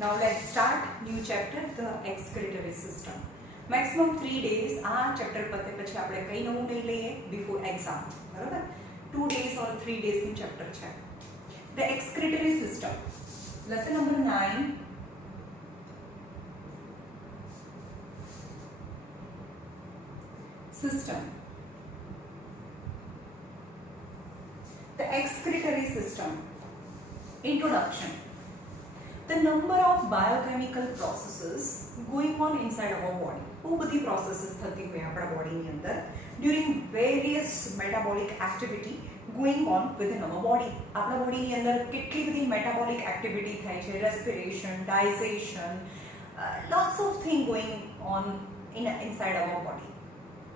Now let's start new chapter, the excretory system. Maximum 3 days આ chapter પતે પછી આપણે કઈ નવું નહીં લઈએ before exam, બરાબર? 2 days or 3 days નું chapter છે. The excretory system. Lesson number 9. System. The excretory system. Introduction. The number of biochemical processes going on inside our body. બહુ બધી processes થતી હોય આપણા બોડીની અંદર during various metabolic activity going on within our body. આપણા બોડીની અંદર કેટલી બધી metabolic activity થાય છે, respiration, digestion, lots of things going on inside our body.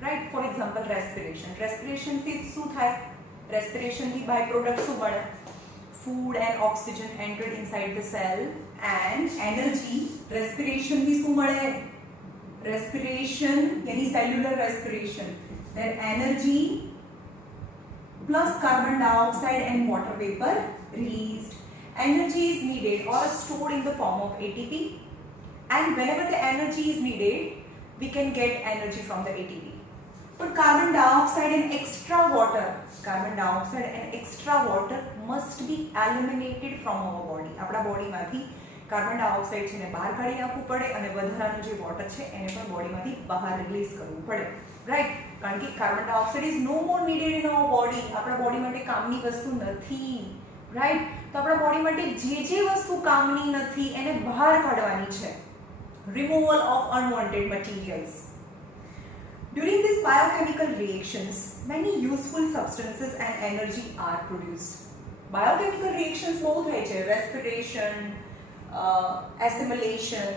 Right? For example, respiration. Respiration થી શું થાય? Respiration થી by product શું બને? Food and oxygen entered inside the cell and energy. Respiration થી શું મળે? Respiration यानी cellular respiration. Then energy plus carbon dioxide and water vapor released. Energy is needed or stored in the form of ATP, and whenever the energy is needed, we can get energy from the ATP. But carbon dioxide and extra water must be eliminated from our body. આપણા બોડીમાંથી carbon dioxide છે ને બહાર કાઢી નાખવું પડે અને વધારાનું જે વોટર છે એને પણ બોડીમાંથી બહાર રિલીઝ કરવું પડે, રાઈટ? કારણ કે carbon dioxide is no more needed in our body. આપણા બોડી માટે કામની વસ્તુ નથી, રાઈટ? તો આપણા બોડી માટે જે વસ્તુ કામની નથી એને બહાર કાઢવાની છે. Removal of unwanted materials. During these biochemical reactions, many useful substances and energy are produced. Biochemical reactions both hai che, respiration, assimilation,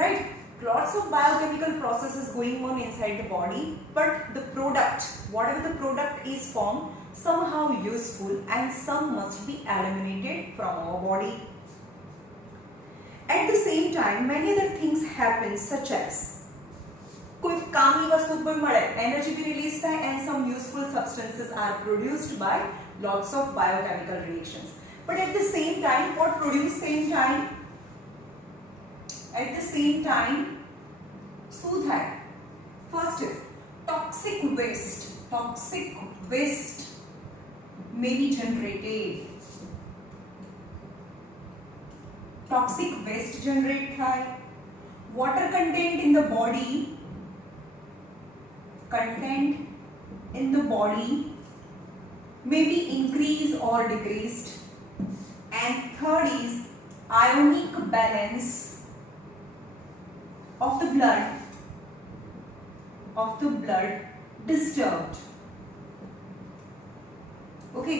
right? Lots of biochemical processes going on inside the body, but the product, whatever the product is formed, somehow useful and some must be eliminated from our body. At the same time, many other things happen, such as कोई कामनी वस्तु पर મળે, energy भी release થાય and some useful substances are produced by lots of biochemical reactions. But at the same time, what produce same time? At the same time, શું થાય? First is toxic waste. Toxic waste may be generated. Toxic waste generate થાય. Water content in the body may be increased or decreased. And third is ionic balance of the blood disturbed. Okay,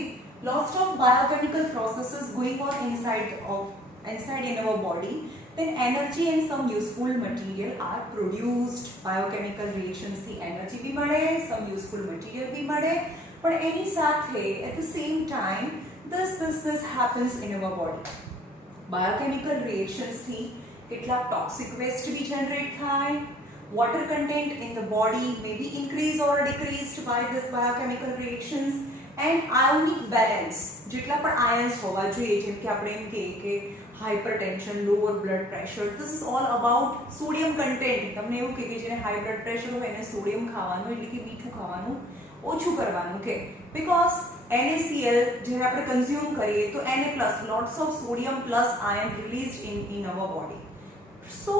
lots of biochemical processes going on inside in our body. Then energy and some useful material are produced. Biochemical reactions થી energy भी મળે, some useful material भी મળે, but એની સાથે at the same time this happens in our body. Biochemical reactions થી કેટલા toxic waste भी generate થાય. Water content in the body may be increased or decreased by this biochemical reactions. And ionic balance, જેટલા પણ ions હોવા જોઈએ, જેમ કે આપણે એમ કહીએ કે hypertension, lower blood pressure, this is all about sodium content. તમને એવું કહે કે જેને high blood pressure હોય એને સોડિયમ ખાવાનું એટલે કે મીઠું ખાવાનું ઓછું કરવાનું, કે because NaCl જ્યારે આપણે કન્ઝ્યુમ કરીએ તો Na+ lots of sodium plus ion released in our body. So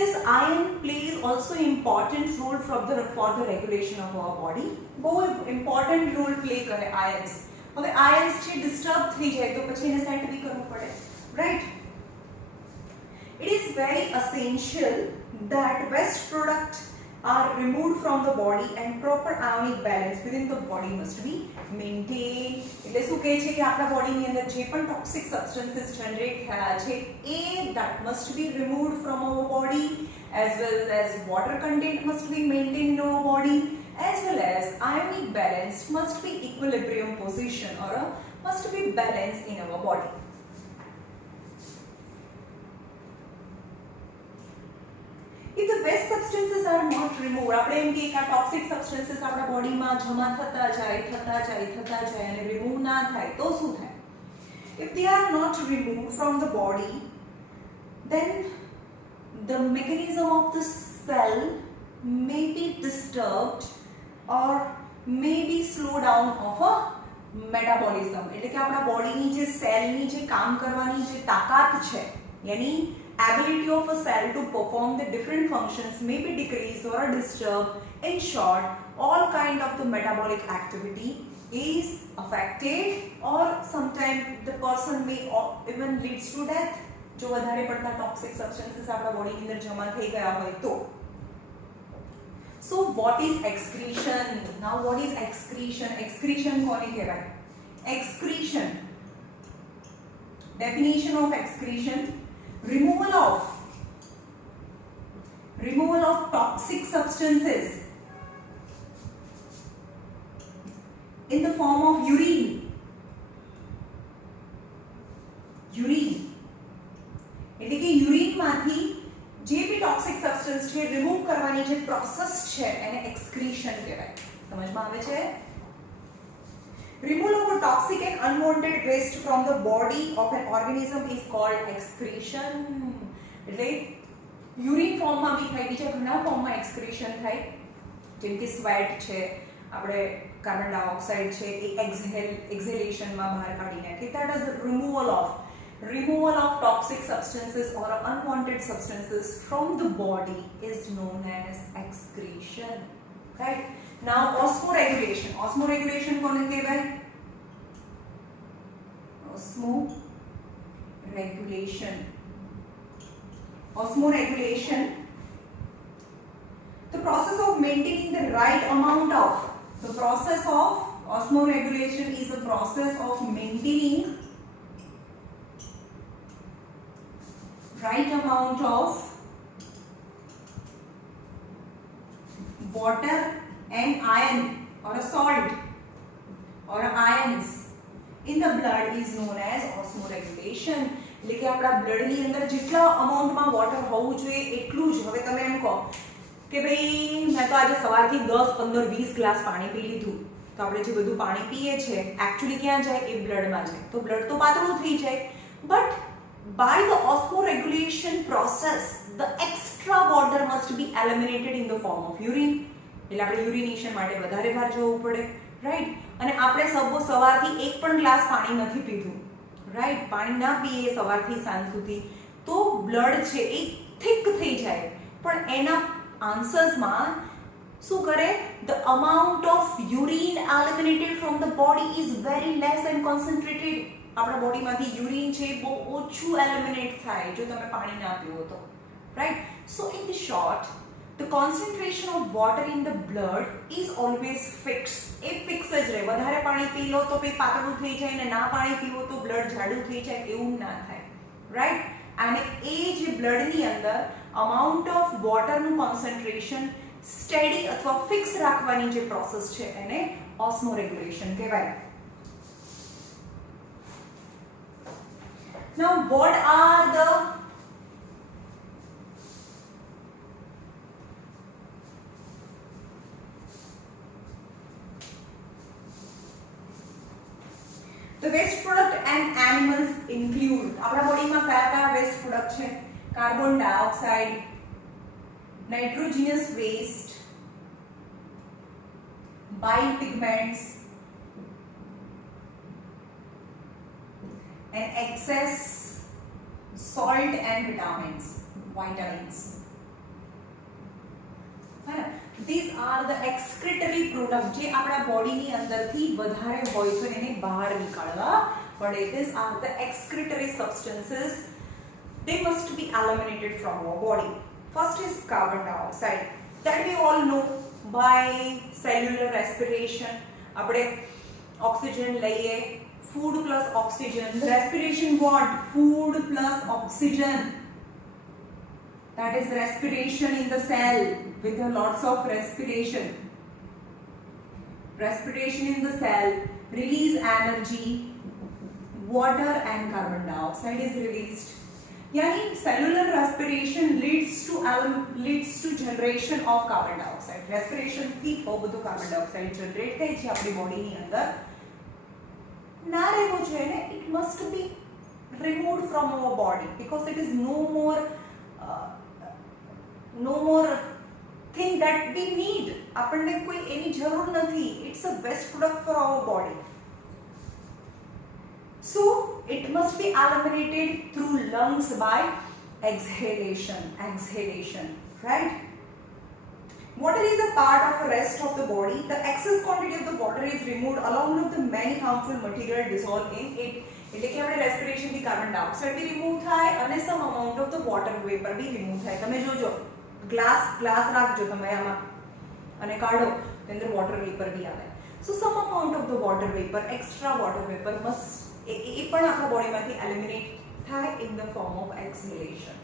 this ion plays also important role for the regulation of our body. બહુ important role play કરે ions. હવે ions છે disturb થઈ જાય તો પછી એને સેટ બી કરવું પડે, right? It is very essential that waste products are removed from the body and proper ionic balance within the body must be maintained. એટલે શું કહે છે કે આપણા બોડીની અંદર જે પણ toxic substances generate થયા છે એ that must be removed from our body, as well as water content must be maintained in our body, as well as ionic balance must be equilibrium position or must be balanced in our body. If the waste substances are not removed, આપણે એમ કે આ toxic substances આપણા બોડીમાં જમા થતા જાય અને remove ના થાય તો શું થાય? If they are not removed from the body, then the mechanism of the cell may be disturbed or may be slow down of a metabolism. એટલે કે આપણા બોડીની જે સેલની જે કામ કરવાની જે તાકાત છે, યાની ability of a cell to perform the different functions may be decreased or disturbed. In short, all kind of the metabolic activity is affected, or sometimes the person may even leads to death. જો વધારે પડતા toxic substances આપણા બોડીની અંદર જમા થઈ ગયા હોય તો. So what is excretion? Now what is excretion? Excretion કોને કહેવાય? Excretion, definition of excretion: removal of toxic substances in the form of urine. એટલે કે યુરિન માંથી જે બી ટોક્સિક સબસ્ટન્સ છે રિમૂવ કરવાની જે પ્રોસેસ છે એને એક્સક્રીશન કહેવાય. સમજમાં આવે છે? Removal of a toxic and unwanted waste from the body of an organism is called excretion. એટલે યુરિન ફોર્મમાં બી થાય, બીજા ઘણા ફોર્મમાં એક્સક્રીશન થાય, જેમ કે સ્વેટ છે, આપણે કાર્બન ડાયોક્સાઇડ છે એ એક્ઝેલેશનમાં બહાર કાઢી નાખે. That is the removal of toxic substances or unwanted substances from the body is known as excretion. Right? Now osmoregulation કોને કહેવાય? Osmoregulation, the process of maintaining the right amount of, the process of osmoregulation is a process of maintaining right amount of water and iron or a salt or ions in the blood is known as osmoregulation. એટલે કે આપણા બ્લડની અંદર જેટલા અમાઉન્ટમાં water હોવું જોઈએ એટલું જ. હવે તમે એમ કહો કે ભાઈ મેં તો આજે સવારથી 10, 15, 20 ગ્લાસ પાણી પી લીધું, તો આપણે જે બધું પાણી પીએ છે એકચ્યુઅલી ક્યાં જાય? એ બ્લડમાં જાય. તો બ્લડ તો પાતળું થઈ જાય, but by the osmoregulation process the extra water must be eliminated in the form of urine. એટલે આપણે યુરિનેશન માટે વધારે વાર જવું પડે, રાઈટ? અને આપણે સવારથી એક પણ ગ્લાસ પાણી નથી પીધું, રાઈટ? પાણી ના પીએ સવારથી સાંજ સુધી તો બ્લડ છે એ થિક થઈ જાય, પણ એના આન્સર્સમાં શું કરે? The amount of urine eliminated from the body is very less and concentrated. આપણા બોડીમાંથી યુરિન છે બહુ ઓછું એલિમિનેટ થાય જો તમે પાણી ના પીવો તો, right? So in the short, the concentration of water in the blood is always fixed. A fix જ રહે. વધારે પાણી પી લો તો પછી પાતળું થઈ જાય, ને ના પાણી પીવો તો બ્લડ જાડું થઈ જાય, એવું ના થાય, રાઈટ? અને એ જે બ્લડની અંદર અમાઉન્ટ ઓફ વોટરનું કોન્સન્ટ્રેશન સ્ટેડી અથવા ફિક્સ રાખવાની જે પ્રોસેસ છે એને ઓસ્મોરેગ્યુલેશન કહેવાય. Now what are the waste product and animals include? આપણા બોડીમાં કયા વેસ્ટ પ્રોડક્ટ છે? Carbon dioxide, nitrogenous waste, bile pigments, and excess salt and vitamins. These are the excretory products જે આપણા બોડીની અંદરથી વધારે હોય તો એને બહાર નીકાળવા પડે. These are the excretory substances. They must be eliminated from our body. First is carbon dioxide, that we all know by cellular respiration. આપણે ઓક્સિજન લઈએ, food plus oxygen, respiration what? Food plus oxygen, that is respiration in the cell with lots of respiration in the cell, release energy, water and carbon dioxide is released. Yani cellular respiration leads to generation of carbon dioxide. respiration થી બહુ બધું carbon dioxide generate થાય છે આપણી બોડીની અંદર. ના રહેવું જોઈએ ને, it must be removed from our body because it is no more thing that we need. આપણને કોઈ એની જરૂર નથી. It's a waste product for our body. So it must be eliminated through lungs by exhalation. Right? Water is a part of the rest of the body. The excess quantity of the water is removed along with the many harmful material dissolved in it. એટલે કે આપણે respiration થી carbon dioxide બી remove થાય અને some amount of the water vapour be remove થાય. તમે જોજો glass રાખજો તમે આમાં અને કાઢો તો અંદર વોટર વેપર બી આવે. So some amount of the water vapour, extra water vapour must એ પણ આપણા બોડીમાંથી એલિમિનેટ થાય in the form of exhalation.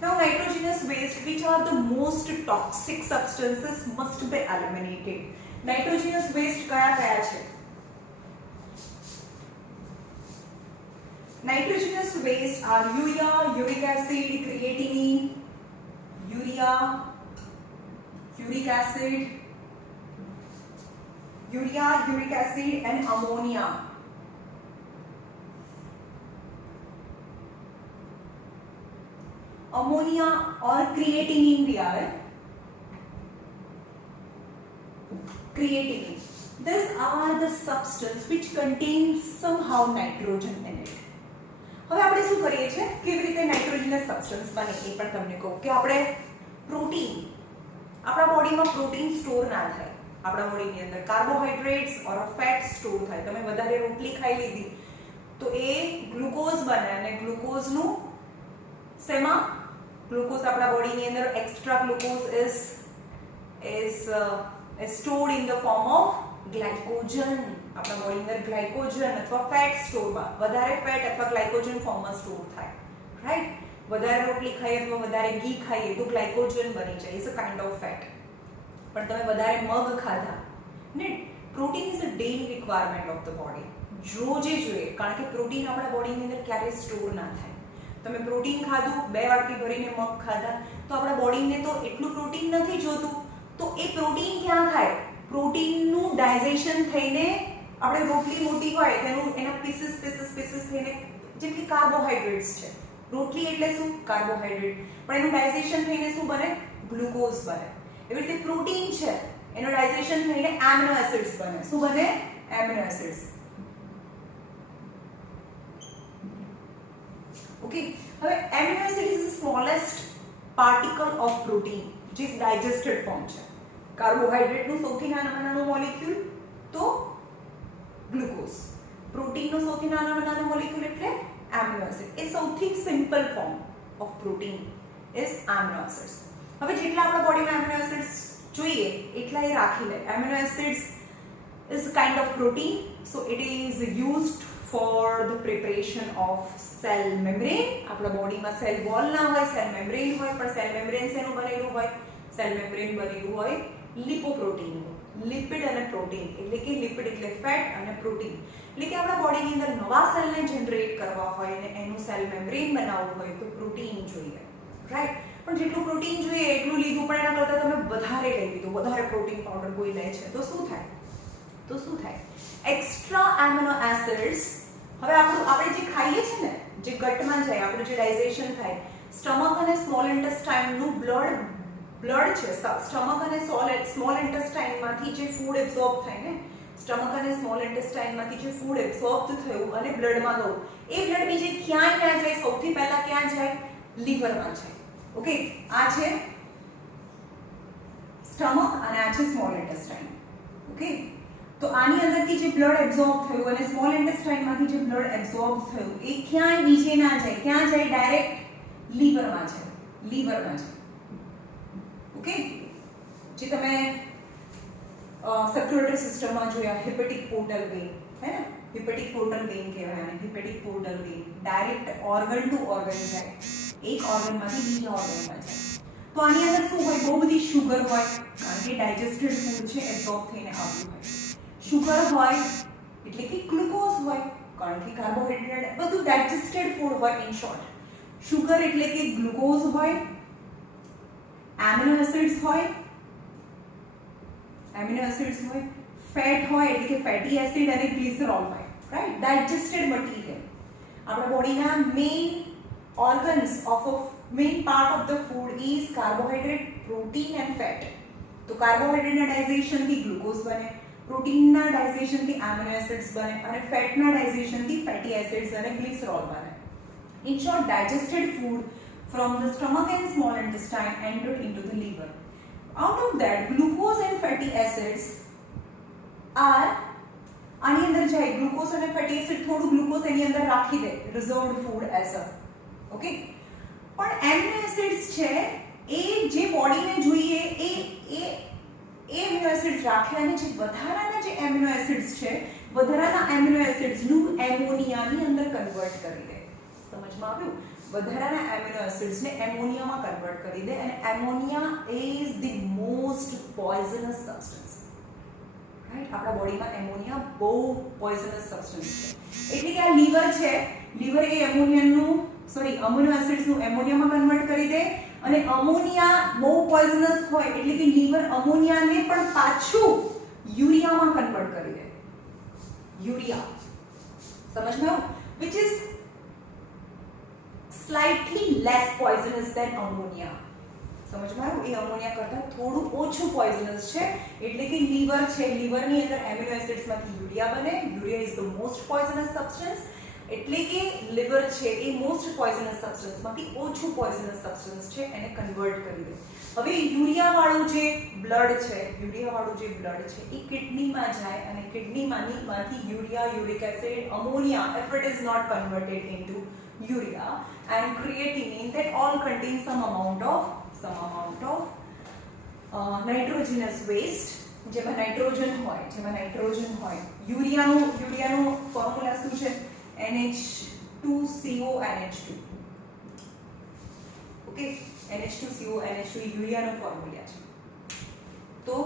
Now nitrogenous waste, which are the most toxic substances, must be eliminated. Nitrogenous waste કયા છે? Nitrogenous waste are urea, uric acid, creatinine, uric acid and ammonia. Ammonia or creatinine भी आए. Creatinine. These are the substance which contains somehow nitrogen in it. હવે આપણે શું કરીએ છીએ, કેવી રીતે નાઇટ્રોજનસ સબસ્ટન્સ બને એ પણ તમને કહું કે આપણે પ્રોટીન, આપણા બોડીમાં પ્રોટીન સ્ટોર ના થાય. આપણા બોડીની અંદર કાર્બોહાઈડ્રેટ્સ ઓર ફેટ સ્ટોર થાય. તમે વધારે રોટલી ખાઈ લીધી તો એ ગ્લુકોઝ બને અને ગ્લુકોઝનું શેમાં, ગ્લુકોઝ આપણા બોડીની અંદર extra glucose is stored in the form of glycogen. આપણા બોડી અંદર ગ્લાયકોજન અથવા ફેટ સ્ટોરમાં, વધારે ફેટ અથવા ગ્લાયકોજન ફોર્મમાં સ્ટોર થાય. રાઈટ? વધારે રોટલી ખાઈએ અથવા વધારે ઘી ખાઈએ તો ગ્લાયકોજન બની જાય. Is a kind of fat. પણ તમે વધારે મગ ખાધા ને, protein is a daily requirement of the body. રોજે જોઈએ, કારણ કે પ્રોટીન આપણા બોડીની અંદર ક્યારેય સ્ટોર ના થાય. તમે પ્રોટીન ખાધું, 2 વાટકી ભરીને મગ ખાધા તો આપણા બોડીને તો એટલું પ્રોટીન નથી જોતું. તો એ પ્રોટીન ક્યાં થાય? પ્રોટીનનું ડાયજેશન થઈને આપણે રોટલી મોટી હોય તેનું એના પીસીસ થઈને, જેમ કે કાર્બોહાઈડ્રેટ્સ છે. રોટલી એટલે શું? કાર્બોહાઈડ્રેટ. પણ એનું ડાયજેશન થઈને શું બને? ગ્લુકોઝ બને. એવી રીતે પ્રોટીન છે, એનું ડાયજેશન થઈને એમિનો એસિડ્સ બને. શું બને? Amino acids. ઓકે, હવે amino acid is the smallest particle of protein, જે ડાયજેસ્ટેડ ફોર્મ છે. કાર્બોહાઈડ્રેટનું સૌથી નાનું મોલેક્યુલ તો ગ્લુકોઝ, પ્રોટીનનો સૌથી નાનો મોલેક્યુલ એટલે એમિનો એસિડ. એ સૌથી simple form of protein is amino acids. હવે જેટલા આપણા બોડીમાં એમિનો એસિડ્સ જોઈએ એટલા એ રાખી લે. Amino acids is a kind of protein, so it is used for the preparation of cell membrane. આપણા બોડીમાં સેલ વોલ ના હોય, સેલ મેમ્બ્રેન હોય, પણ સેલ મેમ્બ્રેન શેનું બનેલું હોય? સેલ મેમ્બ્રેન બનેલું હોય લિપોપ્રોટીનનું. લિપિડ અને પ્રોટીન એટલે કે લિપિડ એટલે ફેટ અને પ્રોટીન એટલે કે આપણા બોડીની અંદર નવા સેલને જનરેટ કરવા હોય અને એનું સેલ મેમ્બ્રેન બનાવવું હોય તો પ્રોટીન જોઈએ. રાઈટ? પણ જેટલું પ્રોટીન જોઈએ એટલું લીધું, પણ એના કરતાં તમે વધારે લઈ લીધું, વધારે પ્રોટીન પાવડર કોઈ લે છે તો શું થાય? Extra amino acids. હવે આપણે જે ખાઈએ છીએ ને, જે ગટમાં જાય, આપણું જે ડાયજેશન થાય, સ્ટમક અને સ્મોલ ઇન્ટેસ્ટાઇનનું બ્લડ છે. સ્ટમક અને સ્મોલ ઇન્ટેસ્ટાઇનમાંથી જે ફૂડ એબ્સોર્બ થાય ને, સ્ટમક અને સ્મોલ ઇન્ટેસ્ટાઇનમાંથી જે ફૂડ એબ્સોર્બ થયું અને બ્લડમાં ગયું, એ બ્લડ બીજે ક્યાંય ના જાય, સૌથી પહેલા ક્યાં જાય? લીવરમાં જાય. ઓકે, આ છે સ્ટમક અને આ છે સ્મોલ ઇન્ટેસ્ટાઇન. ઓકે, તો આની અંદરથી જે બ્લડ એબ્સોર્બ થયું અને સ્મોલ ઇન્ટેસ્ટાઇનમાંથી જે બ્લડ એબ્સોર્બ થયું એ ક્યાંય બીજે ના જાય. ક્યાં જાય? ડાયરેક્ટ લીવરમાં જાય. ઓકે, જે તમે સર્ક્યુલેટરી સિસ્ટમમાં જોયા હિપેટિક પોર્ટલ વેઇન, હે ને? હિપેટિક પોર્ટલ વેઇન કહેવાય આને. Hepatic portal vein direct organ to organ જાય, એક ઓર્ગનમાંથી બીજા ઓર્ગનમાં જાય. તો આની અંદર શું હોય? બહુ બધી શુગર હોય, કારણ કે ડાયજેસ્ટેડ ફૂડ છે, એબ્સોર્બ થઈને આવ્યું હોય. શુગર હોય એટલે કે ગ્લુકોઝ હોય, કારણ કે કાર્બોહાઈડ્રેટ બધું ડાયજેસ્ટેડ ફૂડ હોય. ઇન શોર્ટ, શુગર એટલે કે ગ્લુકોઝ હોય, એમિનો એસિડ્સ હોય, ફેટ હોય એટલે કે ફેટી એસિડ અને ગ્લિસરોલ હોય. રાઈટ? ડાયજેસ્ટેડ મટીરિયલ. આપણા બોડીના main part of the food is carbohydrate, protein and fat. તો કાર્બોહાઈડ્રેટના ડાયજેશનથી ગ્લુકોઝ બને, પ્રોટીનના ડાયજેશનથી એમિનો એસિડ્સ બને અને ફેટના ડાયજેશનથી ફેટી એસિડ્સ અને ગ્લિસરોલ બને. In short, digested food from the stomach and small intestine entered into the liver. Out of that, glucose and fatty acids are આની અંદર જાય ગ્લુકોઝ અને ફેટી એસિડ, થોડું ગ્લુકોઝ એની અંદર રાખી દે reserved food as a, okay. પણ એમિનો એસિડ્સ છે એ જે બોડીને જોઈએ એ એમિનો એસિડ્સ રાખે અને જે વધારાના જે એમિનો એસિડ્સ છે વધારાના એમિનો એસિડ્સનું એમોનિયાની અંદર કન્વર્ટ કરી દે. સમજમાં આવ્યું? વધારાના એમિનો એસિડ્સને એમોનિયામાં કન્વર્ટ કરી દે અને ammonia is the most poisonous substance. Right? આપણા બોડીમાં એમોનિયા બહુ પોઈઝનસ સબસ્ટન્સ છે. એટલે કે આ લીવર છે, લીવર એ અમીનો એસિડ્સનું એમોનિયામાં કન્વર્ટ કરી દે અને અમોનિયા બહુ પોઈઝનસ હોય એટલે કે લીવર અમોનિયાને પણ પાછું યુરિયામાં કન્વર્ટ કરી દે. યુરિયા, સમજમાં? which is slightly less poisonous than ammonia. સમજમાં આવ્યું? એ અમોનિયા કરતાં થોડું ઓછું પોઈઝનસ છે. એટલે કે લીવર છે, લીવરની અંદર એમિનો એસિડ્સમાંથી યુરિયા બને. Urea is the most poisonous substance. એટલે કે લીવર છે એ મોસ્ટ પોઈઝનસ સબસ્ટન્સમાંથી ઓછું પોઈઝનસ સબસ્ટન્સ છે એને કન્વર્ટ કરી દે. હવે યુરિયાવાળું જે બ્લડ છે એ કિડનીમાં જાય અને કિડનીમાંથી urea, uric acid, ammonia, if it is not converted into urea and creatinine, that all contains some amount of nitrogenous waste. જેમાં નાઇટ્રોજન હોય. યુરિયાનું ફોર્મ્યુલા શું છે? NH2CONH2. ઓકે, NH2CONH2 યુરિયાનો ફોર્મ્યુલા છે. તો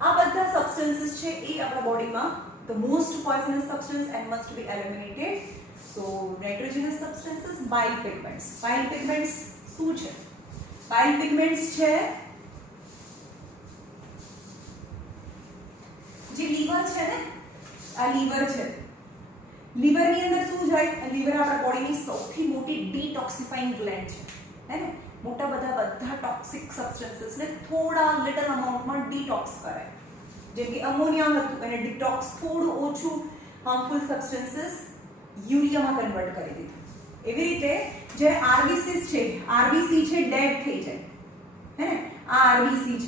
આ બધા સબસ્ટન્સીસ છે એ આપણા બોડીમાં the most poisonous substance and must be eliminated. So nitrogenous substances, bile pigments. Bile pigments શું છે? bile pigments છે જે લીવર છે ને, આ લીવર છે, લીવરની અંદર શું જાય? લીવર આપણા બોડીની સૌથી મોટી ડિટોક્સિફાઇંગ ગ્લેન્ડ છે, હે ને? મોટા બધા ટોક્સિક સબસ્ટન્સીસને થોડા લિટલ અમાઉન્ટમાં ડિટોક્સ કરે. જેમ કે અમોનિયા હતું એને ડિટોક્સ થોડું ઓછું હાર્મફુલ સબસ્ટન્સીસ યુરિયામાં કન્વર્ટ કરી દીધું. એવી રીતે જે આરબીસી છે ડેડ થઈ જાય, હે ને? આ આરબીસી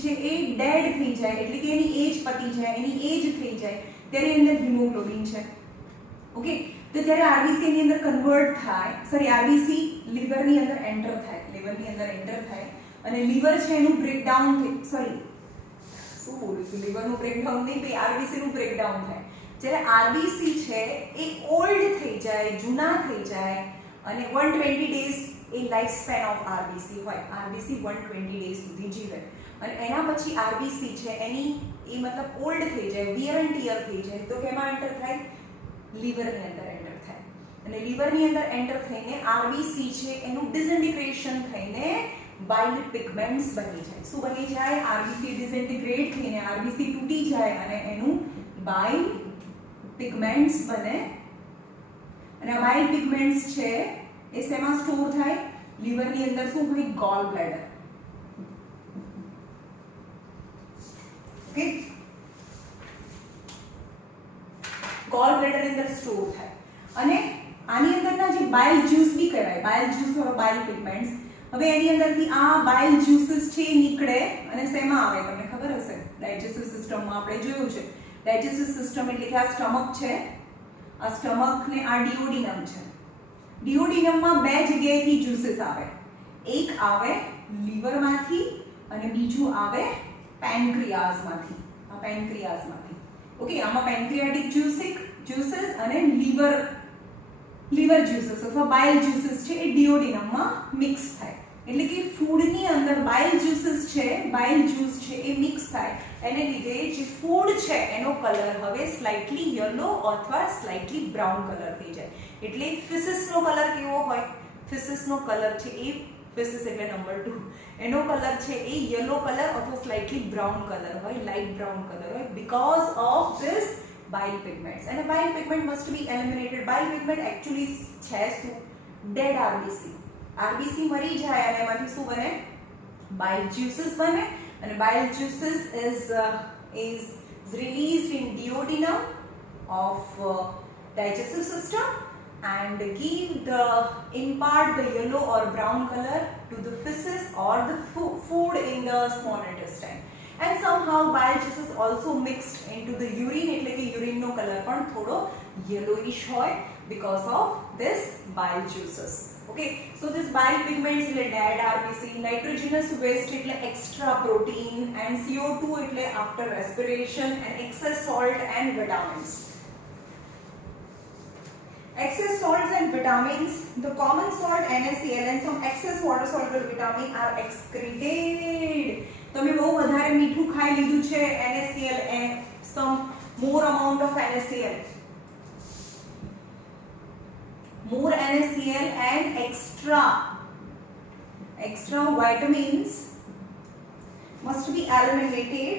છે એ ડેડ થઈ જાય એટલે કે એની એજ પતી જાય, એની એજ થઈ જાય ત્યારે એની અંદર હિમોગ્લોબિન છે. ઓકે, તો ત્યારે આરબીસી ની અંદર કન્વર્ટ થાય, આરબીસી લીવરની અંદર એન્ટર થાય અને લીવર છે એનું બ્રેકડાઉન લીવરનું બ્રેકડાઉન નહીં તો આરબીસી નું બ્રેકડાઉન થાય. જ્યારે આરબીસી છે એ ઓલ્ડ થઈ જાય, જૂના થઈ જાય અને 120 days A life span of RBC હોય. આરબીસી 120 ડેઝ સુધી જીવે અને એના પછી આરબીસી છે એની એ મતલબ ઓલ્ડ થઈ જાય, વિયર એન્ડ ટીયર થઈ જાય તો કેમાં એન્ટર થાય? લીવરની અંદર એન્ટર થાય. અને લીવરની અંદર એન્ટર થઈને આરબીસી છે એનું ડિસઇન્ટિગ્રેશન થઈને બાઇલ પિગમેન્ટ્સ બની જાય. શું બની જાય? આરબીસી ડિસઇન્ટિગ્રેટ થઈને આરબીસી તૂટી જાય અને એનું બાઇલ પિગમેન્ટ્સ બને. અને આ બાઇલ પિગમેન્ટ્સ છે એ શેમાં સ્ટોર થાય? લીવરની અંદર શું હોય? Goal bladder. Okay, goal bladder ની અંદર સ્ટોર થાય અને આની અંદરના જે બાઇલ જ્યુસ બી કહેવાય, બાઇલ જ્યુસ અથવા બાઇલ પિગમેન્ટ્સ. હવે એની અંદરથી આ બાઇલ જ્યુસીસ છે નીકળે અને શેમાં આવે? તમને ખબર હશે, ડાયજેસ્ટિવ સિસ્ટમમાં આપણે જોયું છે. ડાયજેસ્ટિવ સિસ્ટમ એટલે કે આ સ્ટમક છે, આ સ્ટમક ને આ ડિયોડિનમ છે. ડિયોડિનમમાં બે જગ્યાએથી જ્યુસીસ આવે. એક આવે લીવરમાંથી અને બીજું આવે પેનક્રિયાઝમાંથી. આ પેનક્રિયાઝમાંથી. ઓકે, આમાં પેનક્રિયાટિક જ્યુસીસ અને લીવર જ્યુસીસ અથવા બાઇલ જ્યુસીસ છે એ ડિયોડિનમમાં મિક્સ થાય. એટલે કે ફૂડની અંદર બાઇલ જ્યુસીસ છે, બાઇલ જ્યુસ છે એ મિક્સ થાય. એને લીધે જે ફૂડ છે એનો કલર હવે સ્લાઇટલી યલો અથવા સ્લાઇટલી બ્રાઉન કલર થઈ જાય. એટલે ફિસિસનો કલર કેવો હોય? ફિસિસનો કલર છે એ ફિસિસ એટલે નંબર 2, એનો કલર છે એ યલો કલર અથવા સ્લાઇટલી બ્રાઉન કલર હોય, લાઇટ બ્રાઉન કલર હોય, because of this bile pigments, and a bile pigment must be eliminated. Bile pigment actually છે શું? Dead RBC. RBC મરી જાય અને એમાંથી શું બને? Bile juices બને, and bile juices is released in duodenum of digestive system and impart the yellow or brown color to the feces or the food in the small intestine. And somehow bile juices also mixed into the urine, એટલે કે urine નો colour પણ થોડો yellowish હોય because of this bile juices. Okay, so this bile pigments એટલે dead RBC, nitrogenous waste એટલે extra protein, and CO2 એટલે after respiration, and excess salt and vitamins. Excess salts and vitamins, the common salt NaCl and some excess water soluble vitamin are excreted. તમે બહુ વધારે મીઠું ખાઈ લીધું છે, NaCl and some more amount of NaCl. More NaCl and extra vitamins must be eliminated.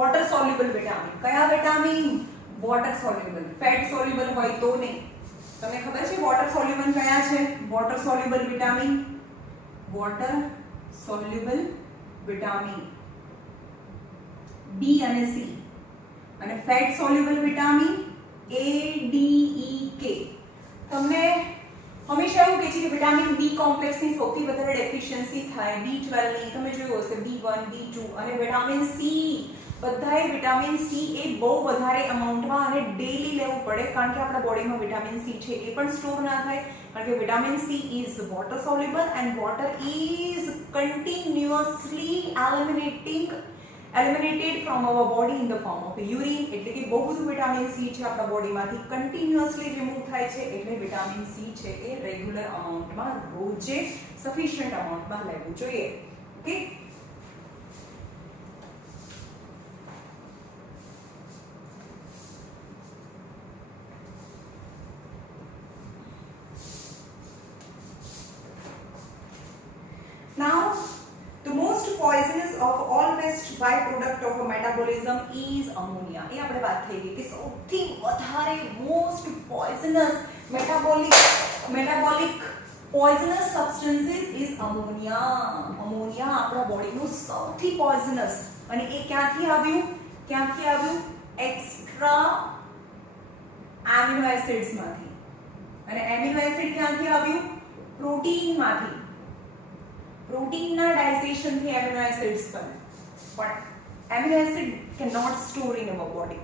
Water soluble vitamin, કયા vitamin? Water soluble. Fat soluble હોય તો નહીં. તમને ખબર છે water soluble કયા છે? Water soluble vitamin, water soluble vitamin B અને C, અને fat soluble vitamin A, D, E, K. તમને હંમેશા એવું કહે છે કે વિટામિન બી કોમ્પ્લેક્સની સૌથી વધારે ડેફિશિયન્સી થાય B12 ની. તમે જોયું હશે B1, B2 અને વિટામિન સી. બધાય વિટામિન સી એ બહુ વધારે અમાઉન્ટમાં અને ડેલી લેવું પડે, કારણ કે આપણા બોડીમાં વિટામિન સી છે એ પણ સ્ટોર ના થાય, કારણ કે vitamin she is water soluble and water is continuously eliminated from our body in the form of urine. એટલે કે બહુ બધું વિટામિન સી છે આપણા બોડીમાંથી કન્ટિન્યુઅસલી રિમૂવ થાય છે, એટલે વિટામિન સી છે એ રેગ્યુલર અમાઉન્ટમાં રોજે સફિશિયન્ટ અમાઉન્ટમાં લેવું જોઈએ. Okay, now the most poisonous of all waste byproduct of a metabolism is ammonia. એ આપણે વાત થઈ ગઈ કે સૌથી વધારે most poisonous metabolic poisonous substances is ammonia. ammonia આપણા બોડીનું સૌથી poisonous, અને એ ક્યાંથી આવ્યું? એક્સ્ટ્રા એમિનો એસિડ્સ માંથી, અને એમિનો એસિડ ક્યાંથી આવ્યું? પ્રોટીન માંથી. પ્રોટીનના ડાયજેશન થી એમિનો એસિડ્સ બને, પણ amino acid cannot store in our body.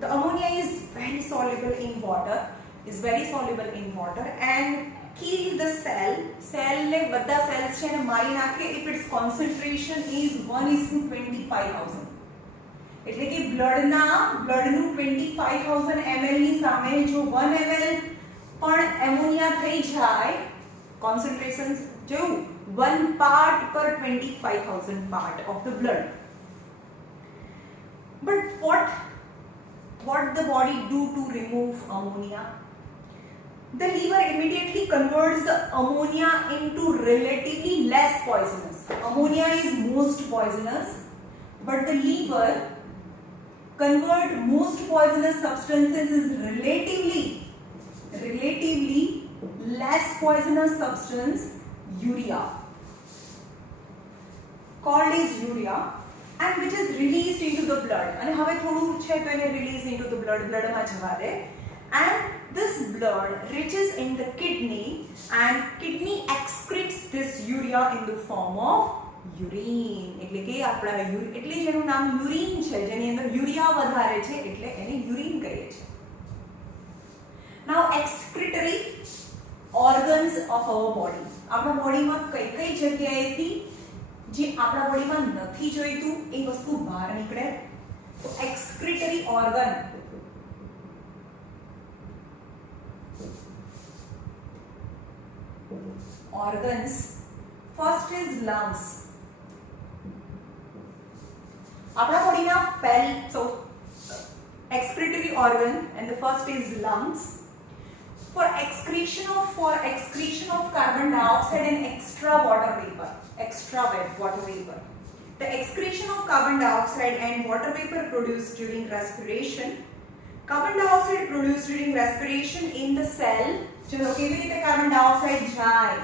The ammonia is very soluble in water and kill the cell ને બધા સેલ્સ છે ને મારી નાખે if its concentration is 1:25,000. એટલે કે બ્લડનું 25,000 ml ની સામે જો 1 ml પણ એમોનિયા થઈ જાય, concentration जो 1 part per 25,000 part of the blood. But what the body do to remove ammonia? The liver immediately converts the ammonia into relatively less poisonous. Ammonia is most poisonous, but the liver convert most poisonous substances is relatively less poisonous substance, urea, called as urea, and which is released into the blood. અને હવે થોડું છે તો એને release into the blood માં જવા દે, and this blood reaches in the kidney, and kidney excretes this urea in the form of urine. એટલે કે આપણા એટલે જેનું નામ યુરિન છે, જેની અંદર યુરિયા વધારે છે એટલે એને યુરિન કહીએ છીએ. Now excretory organs of our body. આપણા બોડીમાં કઈ કઈ જગ્યાએથી જે આપણા બોડીમાં નથી જોઈતું એ વસ્તુ બહાર નીકળે, તો excretory organs. First is lungs. આપણા બોડીના so excretory organ, and the first is lungs. For excretion of carbon dioxide and extra water vapor. The excretion of carbon dioxide and water vapor produced during respiration. Carbon dioxide produced during respiration in the cell. ચલો કેવી રીતે carbon dioxide જાય?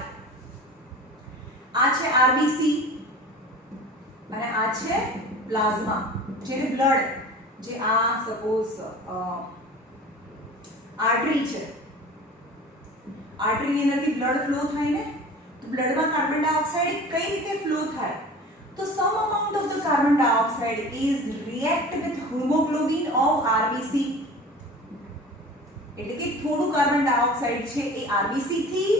આ છે RBC અને આ છે plasma, જેને બ્લડ, જે આ સપોઝ આર્ટરી છે, આર્ટરીની અંદરથી બ્લડ ફ્લો થાય ને, તો બ્લડમાં કાર્બન ડાયોક્સાઇડ કઈ રીતે ફ્લો થાય? તો some amount of the carbon dioxide is react with hemoglobin of RBC. એટલે કે થોડું કાર્બન ડાયોક્સાઇડ છે એ RBC થી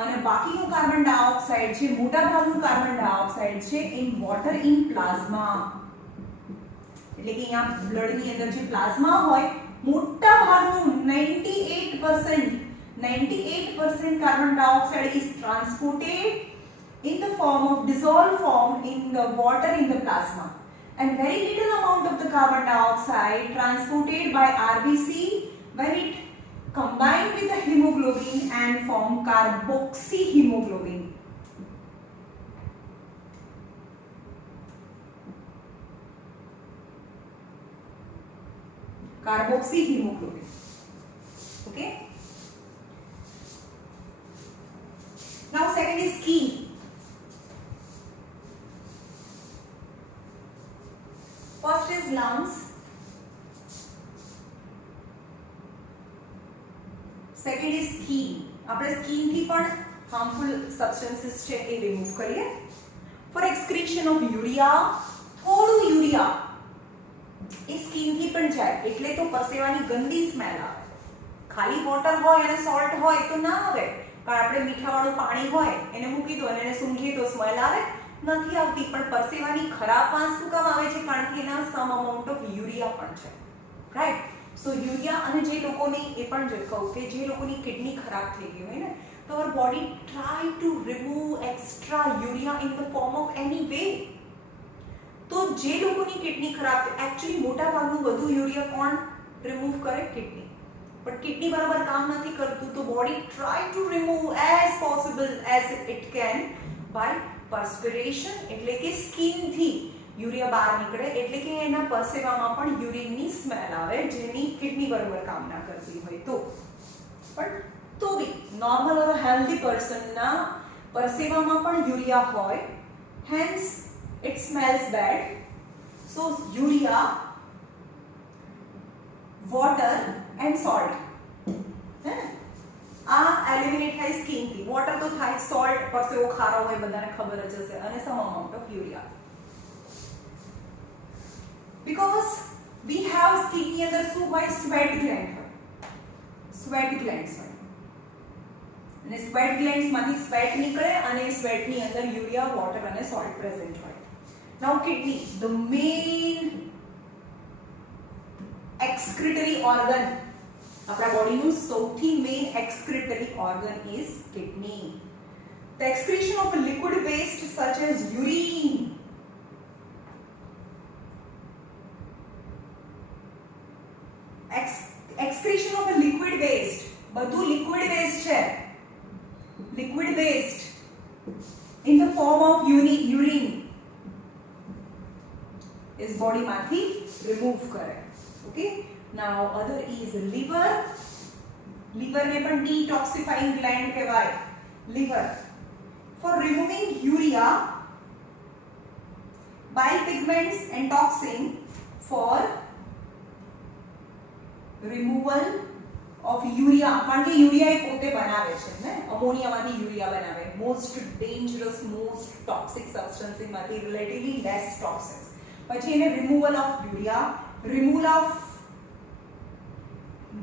અને બાકીનું કાર્બન ડાયોક્સાઇડ છે, મોટા ભાગનું કાર્બન ડાયોક્સાઇડ છે ઇન વોટર ઇન પ્લાઝ્મા. એટલે કે અહીંયા બ્લડની અંદર જે પ્લાઝ્મા હોય, મોટા ભાગનું 98% carbon dioxide is transported in the form of dissolved form in the water in the plasma, and very little amount of the carbon dioxide transported by RBC when it combined with the hemoglobin and form carboxyhemoglobin. Carboxyhemoglobin. Okay. Now second is key. First is lungs. Second is skin. આપણે skin થી પણ harmful substances છે એ remove કરીએ. For excretion of urea, થોડું urea એ skin થી પણ જાય, એટલે તો પરસેવાની ગંદી સ્મેલ આવે. ખાલી વોટર હોય અને સોલ્ટ હોય તો ના આવે, પણ આપણે મીઠાવાળું પાણી હોય એને મૂકી દો અને એને સૂંઘીએ તો સ્મેલ આવે? નથી આવતી. પણ પરસેવાની ખરાબ વાસ શું કામ આવે છે? કારણ કે એના સમ અમાઉન્ટ ઓફ યુરિયા પણ છે, રાઈટ? સો યુરિયા, અને જે લોકોની એ પણ જે કહું કે જે લોકોની કિડની ખરાબ થઈ ગઈ હોય ને, તો our body try to remove extra urea in the form of any way. તો જે લોકોની કિડની ખરાબ, એકચ્યુઅલી મોટા ભાગનું બધું યુરિયા કોણ રિમૂવ કરે? કિડની. પણ કિડની બરાબર કામ નથી કરતું, તો body try to remove as possible as it can by perspiration, એટલે કે સ્કિન થી યુરિયા બહાર નીકળે, એટલે કે એના પરસેવામાં પણ યુરિનની સ્મેલ આવે, જેની કિડની બરાબર કામ ના કરતી હોય તો. પણ તો બી નોર્મલ ઓર હેલ્ધી પર્સનના પરસેવામાં પણ યુરિયા હોય, hence it smells bad. So urea, water and salt. આ એલિમિનેટ થાય સ્કિન થી. વોટર તો થાય, સોલ્ટ પરસેવો ખારો હોય, બધાને ખબર જ હશે, અને some amount of urea. Because we have skin ની અંદર શું હોય? સ્વેટ ગ્લેન્ડ હોય, સ્વેટ ગ્લેન્ડ્સ હોય, અને સ્વેટ ગ્લેન્ડ્સ માંથી સ્વેટ નીકળે અને સ્વેટની અંદર યુરિયા, વોટર અને સોલ્ટ પ્રેઝન્ટ હોય. Now kidney, the main excretory organ, આપણા બોડીનું સૌથી main excretory organ is kidney. The excretion of a liquid waste such as urine, excretion of a liquid waste, બધું liquid waste છે, liquid waste in the form of urine is body માંથી remove કરે. Okay. Now other is liver. Liver ને પણ detoxifying gland કહેવાય. Liver for removing urea, bile pigments and toxin, for removal of urea. કારણ કે urea એ પોતે બનાવે છે ને, અમોનિયામાંથી યુરિયા બનાવે. Most dangerous, most toxic substance માંથી રિલેટિવલી લેસ ટોક્સિક. પછી એને removal of urea, removal of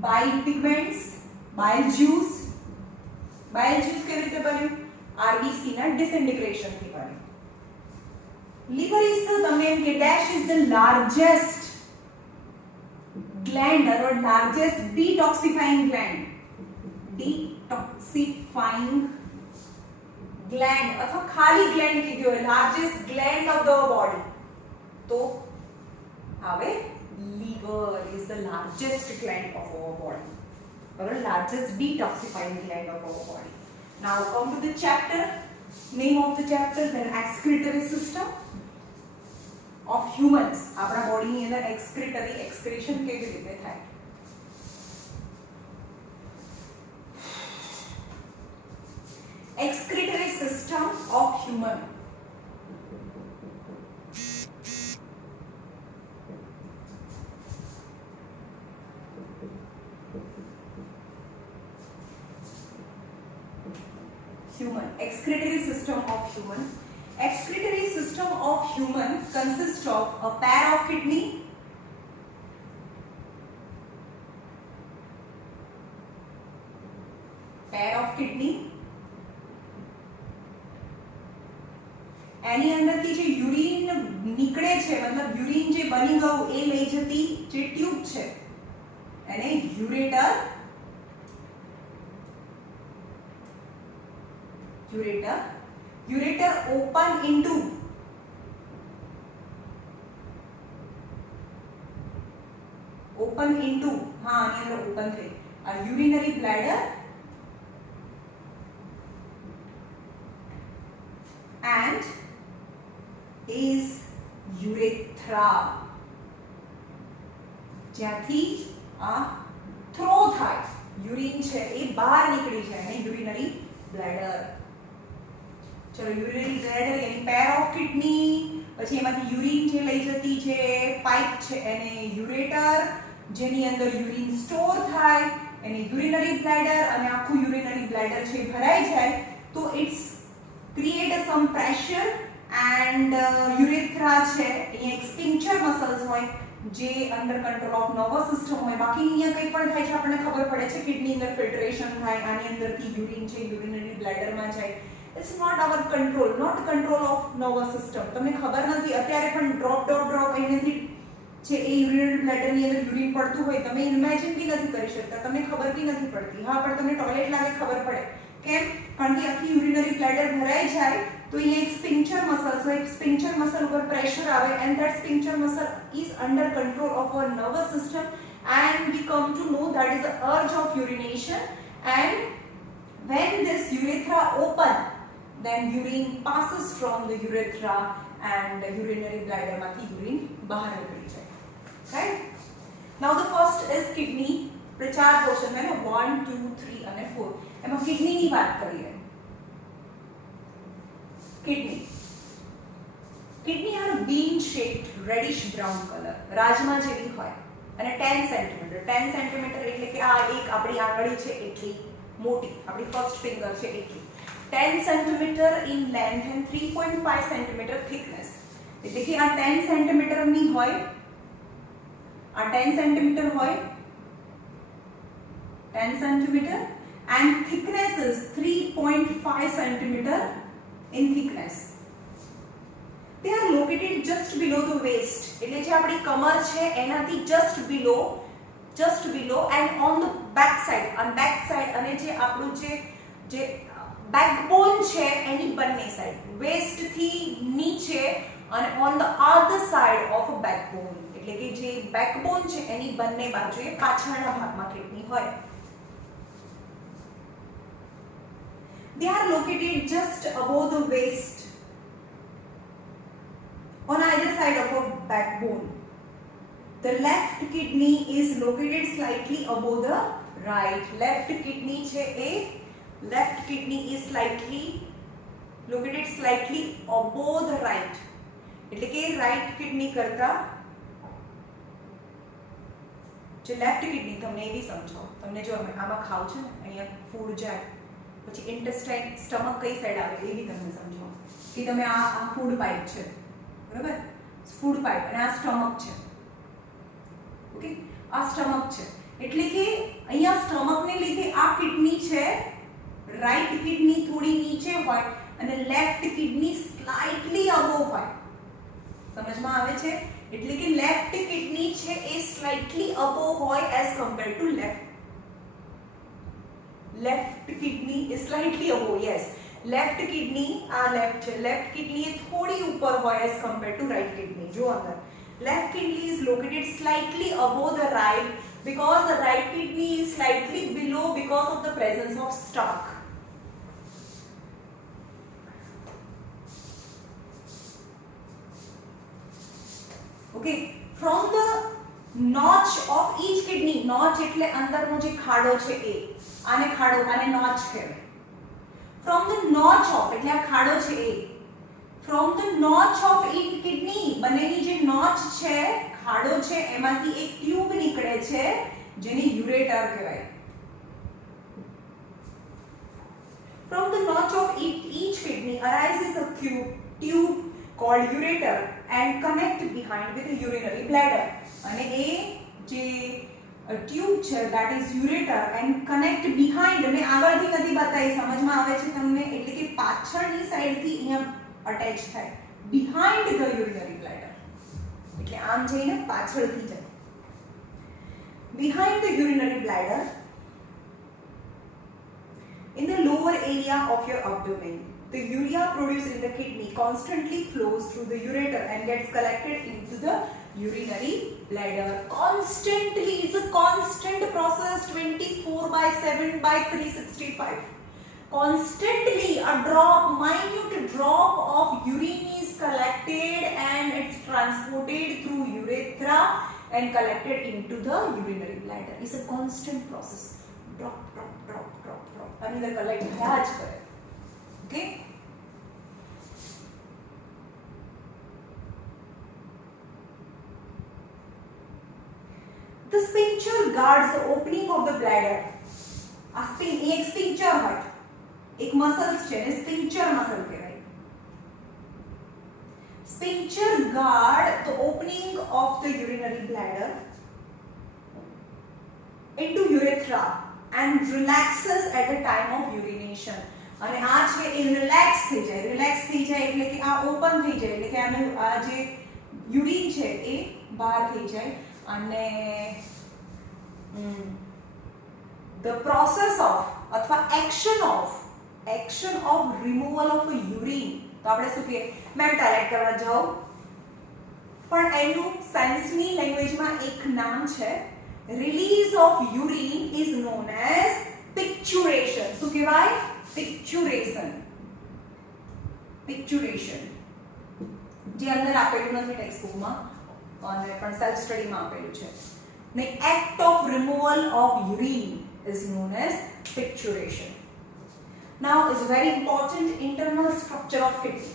bile pigments, bile juice. Bile juice કેવી રીતે બન્યું? આરબીસી ના ડિસઇન્ટિગ્રેશન થી બન્યું. liver is the, તમને એમ કે dash is the largest gland or largest detoxifying gland. Detoxifying gland અથવા ખાલી gland કીધું હોય, largest gland of the body, તો આવે liver is the largest gland of our body, or largest detoxifying gland of our body. Now come to the chapter, name of the chapter, then excretory system. Of humans આપણા બોડીની અંદર એક્સક્રીટરી એક્સક્રીશન કેવી રીતે થાય. excretory system of human. Excretory system of human. Excretory system of human consists of a pair of kidney, એની અંદરથી જે urine નીકળે છે મતલબ યુરિન જે બની ગયું એ લઈ જતી જે ટ્યુબ છે એને યુરેટર open into हाँ આની અંદર ઓપન થઈ આ urinary bladder and is urethra જ્યાંથી આ થ્રો થાય યુરિન છે એ બહાર નીકળી જાય એને urinary bladder. ચલો urinary bladder यानी pair of kidney પછી એમાંથી યુરિન જે લઈ જતી જે પાઇપ છે એને યુરેટર જેની અંદર યુરિન સ્ટોર થાય એને urinary bladder અને આખું urinary bladder છે ભરાઈ જાય તો it's create some pressure and urethra છે અહીંયા એક સ્પિન્ચર મસલ્સ હોય જે under control of nervous system હોય બાકી અહીંયા કંઈ પણ થાય છે આપણને ખબર પડે છે કિડની અંદર ફિલ્ટરેશન થાય આની અંદરથી યુરિન છે યુરિનરી બ્લેડરમાં જાય. It's not our control, not control of nervous system. તમને ખબર નથી અત્યારે પણ ડ્રોપ અહીંયાથી જે એ યુરિનરી બ્લેડરની અંદર યુરિન પડતું હોય તમે ઇમેજિન બી નથી કરી શકતા તમને ખબર બી નથી પડતી. હા પણ તમને ટોયલેટ લાગે ખબર પડે કેમ કારણ કે આખી યુરિનરી બ્લેડર ભરાઈ જાય તો અહીંયા એક સ્પિન્ચર મસલ હોય સ્પિન્ચર મસલ ઉપર પ્રેશર આવે and that sphincter muscle is under control of our nervous system and we come to know that is the urge of urination and when this urethra open then urine passes from the urethra and the urinary bladder માંથી urine બહાર નીકળી જાય. Right? Now the first is kidney. પ્રચાર portion में 1 2 3 અને 4 એમાં kidney ની વાત કરીએ. Kidney are bean shaped reddish brown color rajma જેવી હોય અને 10 સેન્ટીમીટર એટલે કે આ એક આપણી આંગળી છે એટલી મોટી આપણી ફર્સ્ટ ફિંગર છે એટલી 10 centimetre in length and 3.5 centimetre thickness એટલે કે આ 10 સેન્ટીમીટર ની હોય આ 10 સેન્ટીમીટર હોય 10 centimeter and thickness is 3.5 centimeter in thickness. They are located just below the waist. એટલે જે આપણી કમર છે એનાથી just below and on the back side અને જે આપણું જે બેકબોન છે એની બંને સાઈડ વેસ્ટ થી નીચે અને on the other side of a backbone એટલે કે જે બેકબોન છે એની બંને બાજુએ પાછળના ભાગમાં કિડની હોય. They are located just above the waist on either side of a backbone. The left kidney is located slightly above the right. Left kidney is located slightly above the right. એટલે કે right kidney કરતા જે left kidney તમને એ બી સમજો તમને જો આમાં ખાવ છો ને અહીંયા ફૂડ જાય પછી ઇન્ટેસ્ટાઇન સ્ટમક કઈ સાઈડ આવે એ બી તમને સમજો કે તમે આ ફૂડ પાઇપ છે બરાબર ફૂડ પાઇપ અને આ સ્ટમક છે ઓકે આ સ્ટમક છે એટલે કે અહીંયા સ્ટમકને લીધે આ કિડની છે રાઈટ કિડની થોડી નીચે હોય અને લેફ્ટ કિડની સ્લાઇટલી અબોવ હોય સમજમાં આવે છે એટલે કે લેફ્ટ કિડની છે એ સ્લાઇટલી અબોવ હોય as compare to left kidney is slightly above yes left kidney left kidney એ થોડી ઉપર હોય as compared to right kidney જો અંદર left kidney is located slightly above the right because the right kidney is slightly below because of the presence of stomach. Okay, from the notch of each kidney, notch એટલે અંદરનો જે ખાડો છે એ, આને ખાડો, આને notch કહેવાય. From the notch of એટલે આ ખાડો છે એ, from the notch of each kidney, બંનેની જે notch છે, ખાડો છે, એમાંથી એક ટ્યુબ નીકળે છે જેને ureter કહેવાય. From the notch of each kidney arises a tube called ureter and connect behind with the urinary bladder. અને એ જે ટ્યુબ છે that is ureter and connect behind, મેં આગળથી નથી બતાવી, સમજમાં આવે છે તમને, એટલે કે પાછળની સાઈડથી અહીંયા અટેચ થાય behind the urinary bladder, એટલે આમ જઈને પાછળથી જાય. Behind the urinary bladder, in the lower area of your abdomen, the urea produced in the kidney constantly flows through the ureter and gets collected into the urinary bladder. Constantly, it's a constant process, 24/7/365. Constantly, a minute drop of urine is collected and it's transported through urethra and collected into the urinary bladder. It's a constant process. Drop, drop, drop, drop, drop. અને તે collect થયા જ કરે. Okay, the sphincter guards the opening of the bladder. આ એક sphincter હોય, એક muscles છે ને sphincter મસલ કહેવાય. Sphincter guard the opening of the urinary bladder into urethra and relaxes at the time of urination. અને આ છે એ રિલેક્સ થઈ જાય એટલે કે આ ઓપન થઈ જાય, એટલે કે આનું આ જે યુરિન છે એ બહાર થઈ જાય. અને the process of અથવા action of removal of a urine, તો આપણે શું કહીએ, મેમ ટાઇલેટ કરવા જાઓ, પણ એનું સાયન્સની લેંગ્વેજમાં એક નામ છે, release of urine is known as picturation. શું કહેવાય? picturation. જે અંદર આપેલું નથી ટેક્સ્ટ બુકમાં અને પણ સેલ્ફ સ્ટડીમાં આપેલું છે. The act of removal of urine is known as picturation. Now is a very important internal structure of kidney.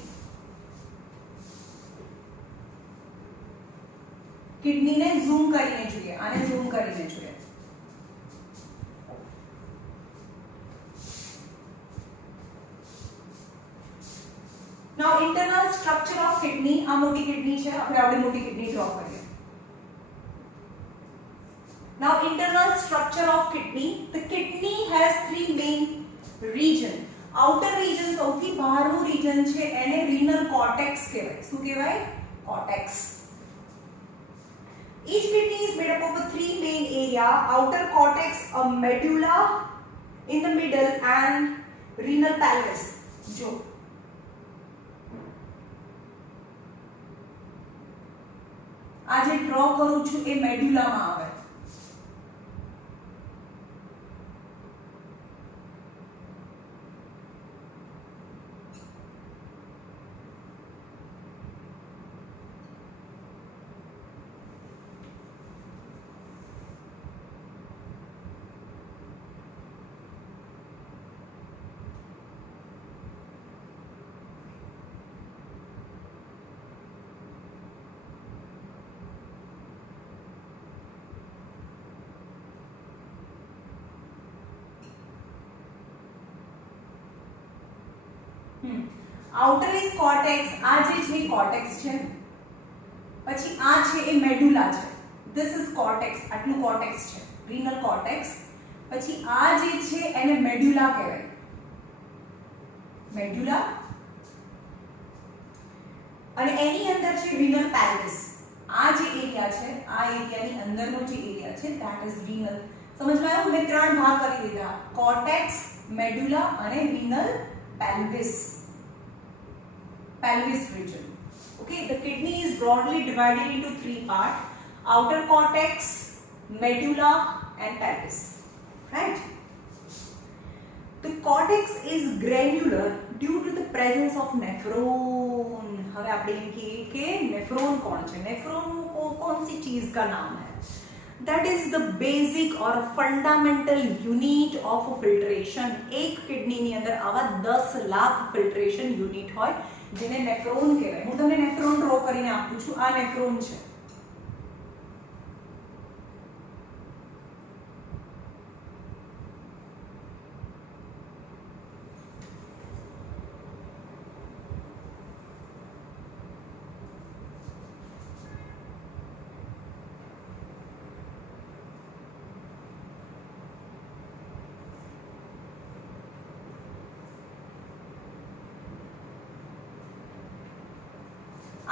Kidney ને ઝૂમ કરીને જોઈએ, આને ઝૂમ કરીને જોઈએ. Now internal structure of kidney, આ મોટી કિડની છે, આપણે આવડી મોટી કિડની ડ્રો કરીએ. Now internal structure of kidney, the kidney has three main region. Outer region સૌથી બહારનું region છે એને renal cortex કહેવાય. શું કહેવાય? cortex. Each kidney is made up of three main area: outer cortex, a medulla in the middle and renal pelvis. જો આ જે ડ્રો કરું છું એ મેડ્યુલામાં આવે. આઉટર ઇઝ કોર્ટેક્સ, આ જે છે કોર્ટેક્સ છે, પછી આ છે એ મેડુલા છે, ધીસ ઇઝ કોર્ટેક્સ, આટલું કોર્ટેક્સ છે, રીનલ કોર્ટેક્સ. પછી આ જે છે એને મેડુલા કહેવાય, મેડુલા. અને એની અંદર છે રીનલ પેલ્વિસ. આ જે એરિયા છે, આ એરિયાની અંદરનો જે એરિયા છે ધેટ ઇઝ રીનલ. સમજમાં આવ્યું? મેં ત્રણ ભાગ કરી દીધા: કોર્ટેક્સ, મેડુલા અને Rinal pelvis. Pelvis region. Okay, the kidney is broadly divided into three parts: outer cortex, medulla and pelvis. Right? The cortex is granular due to the presence of nephron. હવે આપણે એમ કહીએ કે નેફ્રોન કોણ છે? નેફ્રોન कौन सी चीज का नाम है? That is the basic or fundamental unit of filtration. एक કિડની ની અંદર આવા 10 લાખ ફિલ્ટરેશન યુનિટ હોય જેને નેફ્રોન કહેવાય. હું તમને નેફ્રોન ડ્રો કરીને આપું છું. આ નેફ્રોન છે.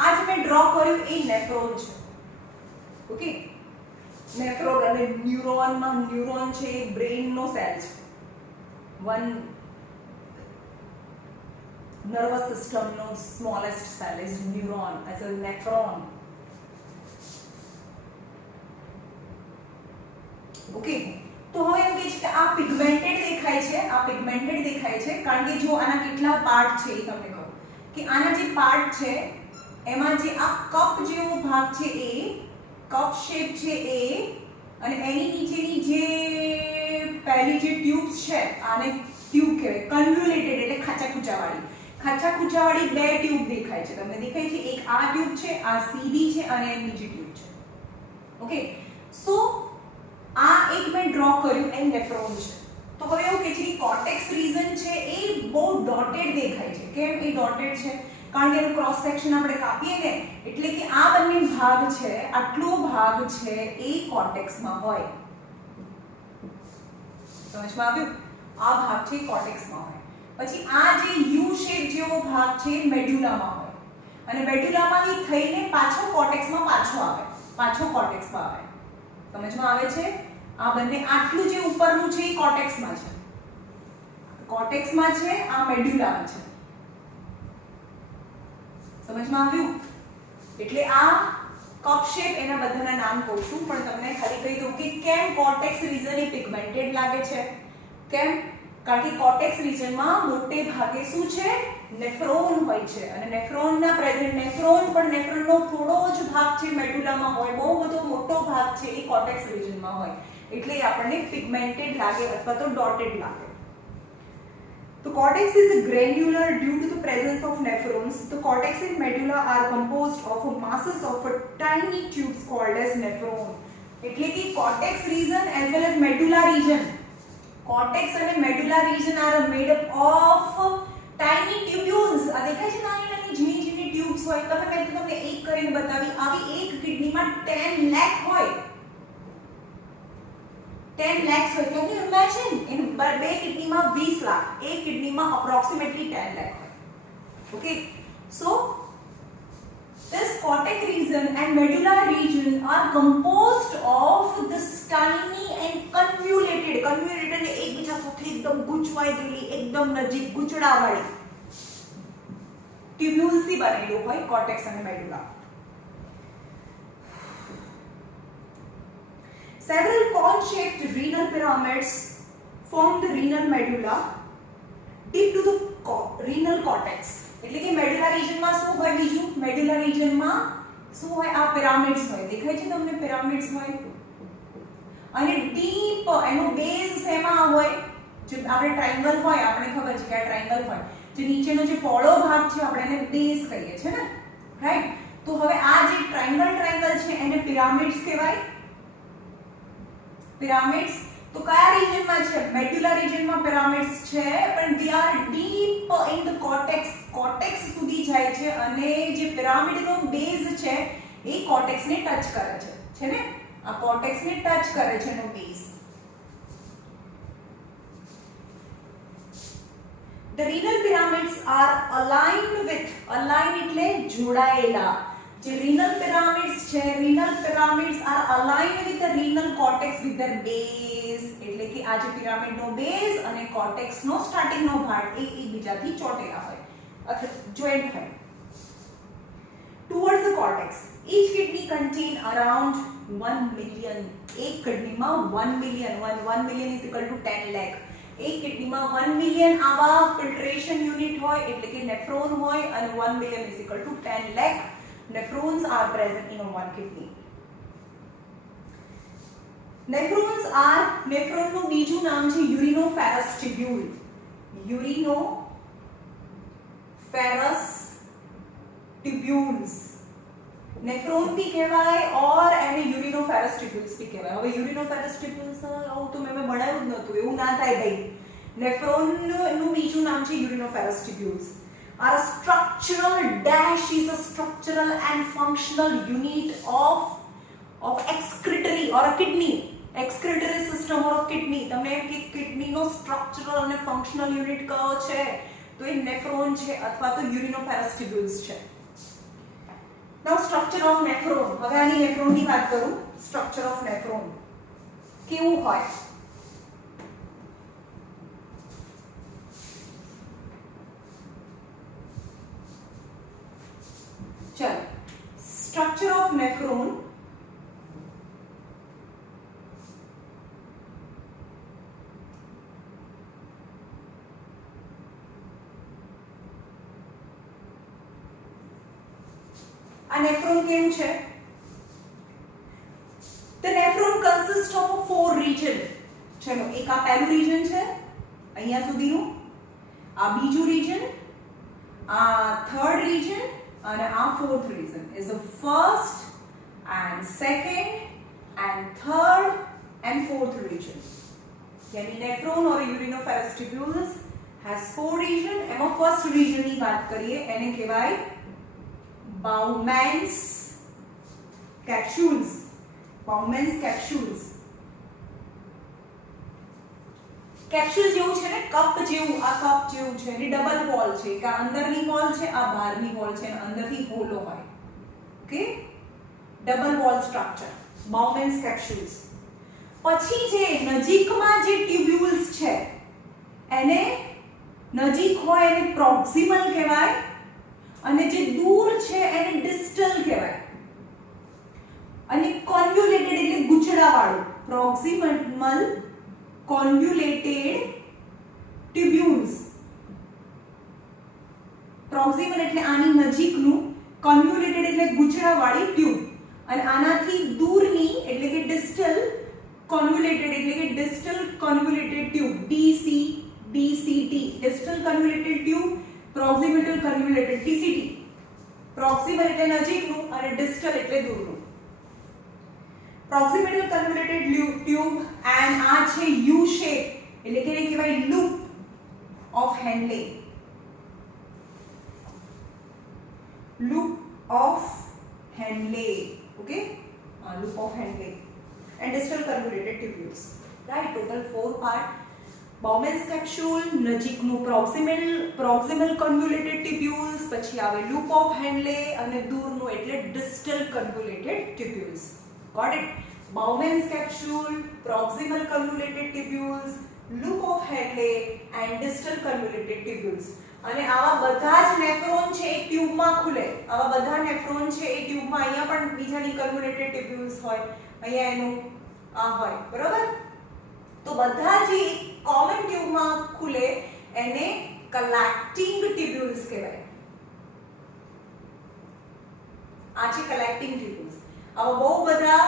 आज मैं ड्रॉ કર્યું એ નેફ્રોન છે. ઓકે, નેફ્રોન અને ન્યુરોનમાં ન્યુરોન છે એ બ્રેઇન નો સેલ છે. વન નર્વસ સિસ્ટમ નો smallest cell is neuron as a nephron. Okay, તો હવે એમ કે છે કે આ પિગમેન્ટેડ દેખાય છે. આ પિગમેન્ટેડ દેખાય છે કારણ કે જો આના કેટલા પાર્ટ છે એ તમને કહું કે આના જે પાર્ટ છે એમાં જે આ કપ જેવો ભાગ છે એ કપ શેપ છે એ અને એની નીચેની જે પહેલી જે ટ્યુબ્સ છે આને ટ્યુબ કહેવાય. કન્વ્યુલેટેડ એટલે ખાચા ખૂચાવાળી બે ટ્યુબ દેખાય છે. તમને દેખાય છે એક આ ટ્યુબ છે, આ સીધી છે અને બીજી ટ્યુબ છે. ઓકે, સો આ એક મેં ડ્રો કર્યું એ નેફ્રોન છે. તો હવે એવું કે છે કે કોર્ટેક્સ રીજન છે એ બહુ ડોટેડ દેખાય છે. કેમ એ ડોટેડ છે? કારણ કે એનું ક્રોસ સેક્શન આપણે કાપીએ ને એટલે કે આ બંને ભાગ છે, આટલો ભાગ છે એ કોર્ટેક્સમાં હોય. સમજમાં આવ્યું? આ ભાગ છે કોર્ટેક્સમાં હોય. પછી આ જે યુ શેપ જેવો ભાગ છે મેડ્યુલામાં હોય અને મેડ્યુલામાંથી થઈને પાછો કોર્ટેક્સમાં કોર્ટેક્સમાં આવે. સમજમાં આવે છે? આ બંને આટલું જે ઉપરનું છે એ કોર્ટેક્સમાં છે. કોર્ટેક્સમાં છે, આ મેડ્યુલામાં છે. સમજમાં આવ્યું? એટલે આ કપ શેપ એના બધાના નામ કહું છું પણ તમને ખાલી કહી દઉં કે કેમ કોર્ટેક્સ રીજન એ પિગમેન્ટેડ લાગે છે. કેમ? કારણ કે કોર્ટેક્સ રીજનમાં મોટે ભાગે શું છે? નેફ્રોન હોય છે અને નેફ્રોનના પ્રેઝન્ટ નેફ્રોન પણ નેફ્રોનનો થોડો જ ભાગ છે મેડ્યુલામાં હોય, બહુ બધો મોટો ભાગ છે એ કોર્ટેક્સ રીજનમાં હોય એટલે આપણને પિગમેન્ટેડ લાગે અથવા તો ડોટેડ લાગે. The cortex is granular due to the presence of nephrons. The cortex and medulla are composed of masses of tiny tubes called as nephron. એટલે કે cortex region as well as medulla region. Cortex and medulla region are made up of tiny tubules. આ દેખાય છે નાની ઝીણી tubes હોય. મેં તમને એક કરીને બતાવી. આવી એક કિડનીમાં 10 લાખ હોય. 10 lakhs હોય. Can you imagine? In બે કિડનીમાં 20 લાખ, એક કિડનીમાં approximately 10 lakh હોય. Okay, so this cortex region and medulla region are composed of this tiny and convoluted એટલે એકબીજા સાથે એકદમ ગૂંચવાઈ ગયેલી, એકદમ નજીક ગૂંચડાવાળી ટ્યુબ્યુલ્સ થી બનેલું હોય કોર્ટેક્સ અને મેડુલા. Several cone-shaped renal pyramids form the renal medulla deep to the renal cortex. એટલે કે મેડ્યુલા રિજનમાં શું હોય? બીજું મેડ્યુલા રિજનમાં શું હોય? આ પિરામિડ્સ હોય. દેખાય છે તમને? પિરામિડ્સ હોય અને ડીપ એનો બેઝ શેમાં હોય? જે આપણે ટ્રાયંગલ હોય, આપણે ખબર છે કે આ ટ્રાયંગલ હોય, જે નીચેનો જે પહોળો ભાગ છે આપણે એને બેઝ કહીએ છીએ ને, રાઈટ? તો હવે આ જે ટ્રાયંગલ છે એને પિરામિડ્સ કહેવાય. પિરામિડ્સ તો કયા રિજનમાં છે? મેડ્યુલા રિજનમાં પિરામિડ્સ છે પણ they are deep in the cortex સુધી જાય છે અને જે પિરામિડનો બેઝ છે એ કોર્ટેક્સને ટચ કરે છે ને? આ કોર્ટેક્સને ટચ કરે છે એનો base. The renal pyramids are aligned with, align એટલે જોડાયેલા. જે renal pyramids છે, renal pyramids are aligned with the renal cortex with their base. એટલે કે આ જે પિરામિડનો બેઝ અને કોર્ટેક્સનો સ્ટાર્ટિંગનો ભાગ એ એકબીજાથી ચોટેલા હોય અથવા જોઈન્ટ હોય. Towards the cortex, each kidney contain around 1 million. એક કિડનીમાં 1 million, 1 million is equal to 10 lakh. એક કિડનીમાં 1 million આવા ફિલ્ટરેશન યુનિટ હોય એટલે કે નેફ્રોન હોય અને 1 million is equal to 10 lakh nephrons are present in one kidney. Nephrons are નેફ્રોનનું બીજું નામ છે યુરિનોફેરસ ટ્યુબ્યુલ. યુરિનોફેરસ ટ્યુબ્યુલ્સ નેફ્રોન भी કહેવાય और એને યુરિનોફેરસ ટ્યુબ્યુલ્સ भी કહેવાય. હવે યુરિનોફેરસ ટ્યુબ્યુલ્સ આવું તો મેં ભણાવ્યું જ નહોતું, એવું ના થાય ભાઈ. નેફ્રોનનું બીજું નામ છે યુરિનોફેરસ ટ્યુબ્યુલ્સ. Are a structural dash is a structural and functional unit of excretory or a kidney. Excretory system or a kidney. તમને એમ કે કિડની નો સ્ટ્રક્ચરલ અને ફંક્શનલ યુનિટ કયો છે તો એ નેફ્રોન છે અથવા તો યુરિનોફેરસ ટ્યુબ્યુલ્સ છે. Now structure of nephron. હવે આની નેફ્રોન ની વાત કરું. સ્ટ્રક્ચર ઓફ નેફ્રોન કેવું હોય? चल स्ट्रक्चर ऑफ नेफ्रॉन આ નેફ્રોન કેવું છે? The nephron consists of 4 region. ચલો એક આ પહેલું region છે અહીંયા સુધીનું, આ બીજું region, આ third region and our fourth region is the first and second and third and fourth region. Yani nephron or urinoferous tubules has 4 region. એમાં first region ની વાત કરીએ એને કહેવાય Bowman's capsules. Bowman's capsules. Capsule જેવું છે ને, કપ જેવું, આ કપ જેવું છે, એની ડબલ વોલ છે, કે અંદરની વોલ છે, આ બહારની વોલ છે અને અંદરથી હોલો હોય. Okay, double wall structure, Bowman's capsules. પછી જે નજીકમાં જે ટ્યુબ્યુલ્સ છે એને નજીક હોય એને પ્રોક્સિમલ કહેવાય અને જે દૂર છે એને ડિસ્ટલ કહેવાય. અને કોન્વ્યુલેટેડ એટલે ગૂંચળાવાળું, પ્રોક્સિમલ convoluted tubules. proximal એટલે આની નજીકનું, convoluted એટલે ગૂંચળાવાળી ટ્યુબ અને આનાથી દૂરની એટલે કે distal convoluted એટલે કે distal convoluted tube, DCT, distal convoluted tube, proximal convoluted TCT. proximal એટલે નજીકનું અને distal એટલે દૂરનું. proximal convoluted tube and આ છે U shape એટલે કે એને કહેવાય loop of Henle. loop of Henle, okay, loop of Henle and distal convoluted tubules, right? Total 4 part. Bowman's capsule, નજીકનું proximal convoluted tubules, પછી આવે loop of Henle અને દૂરનું એટલે distal convoluted tubules. Got it? Bowman's capsule, proximal convoluted tubules, loop of Henle and distal convoluted tubules. અને આવા બધા જ નેફ્રોન છે એક ટ્યુબમાં ખુલે. આવા બધા નેફ્રોન છે એ ટ્યુબમાં, અહીંયા પણ બીજાની કન્વોલ્યુટેડ ટ્યુબ્યુલ્સ હોય, અહીંયા એનું આ હોય, બરોબર? તો બધા જે કોમન ટ્યુબમાં ખુલે એને કલેક્ટિંગ ટ્યુબ્યુલ્સ કહેવાય. આ છે કલેક્ટિંગ ટ્યુબ્યુલ્સ. આવા બહુ બધા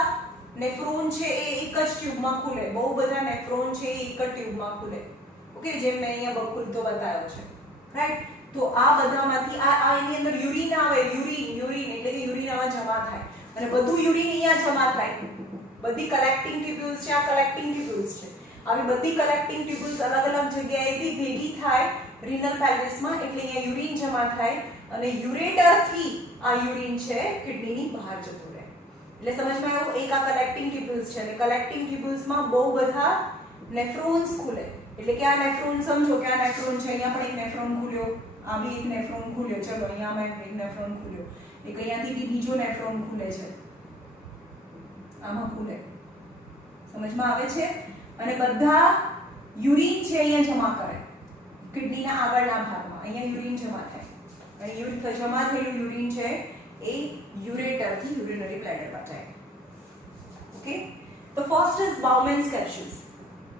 નેફ્રોન છે એ એક જ ટ્યુબમાં ખુલે, બહુ બધા નેફ્રોન છે એ એક જ ટ્યુબમાં ખુલે. ઓકે, જેમ મેં અહીંયા બખૂલતો બતાવ્યો છે, રાઈટ? તો આ બધામાંથી આ એની અંદર યુરિન આવે, યુરિન એટલે કે યુરિન આમાં જમા થાય અને બધું યુરિન અહીંયા જમા થાય. બધી કલેક્ટિંગ ટ્યુબ્યુલ્સ છે, આ કલેક્ટિંગ ટ્યુબ્યુલ્સ છે. આવી બધી કલેક્ટિંગ ટ્યુબ્યુલ્સ અલગ અલગ જગ્યાએથી ભેગી થાય રીનલ પેલ્વિસમાં, એટલે અહીંયા યુરિન જમા થાય અને યુરેટરથી આ યુરિન છે કિડનીની બહાર જતું રહે. એટલે સમજમાં આવ્યું? એક આ કલેક્ટિંગ ટ્યુબ્યુલ્સ છે અને કલેક્ટિંગ ટ્યુબ્યુલ્સમાં બહુ બધા નેફ્રોન્સ ખુલે. એટલે કે આ નેફ્રોન સમજો કે આ નેફ્રોન છે, અહીંયા પણ એક નેફ્રોન ખુલ્યો, આ બી એક નેફ્રોન ખુલ્યો, ચલો અહીંયા એક નેફ્રોન ખુલ્યો, એક અહીંયાથી બી બીજો નેફ્રોન ખુલે છે, આમાં ખુલે. સમજમાં આવે છે? અને બધા યુરિન છે અહીંયા જમા કરે કિડનીના આગળના ભાગમાં, અહીંયા યુરિન જમા થાય અને જમા થયેલું યુરિન છે એ યુરેટરથી યુરિનરી બ્લેડરમાં જાય. ઓકે, તો ફર્સ્ટ ઇઝ બાઉમેન્સ કેપ્સ્યુલ્સ.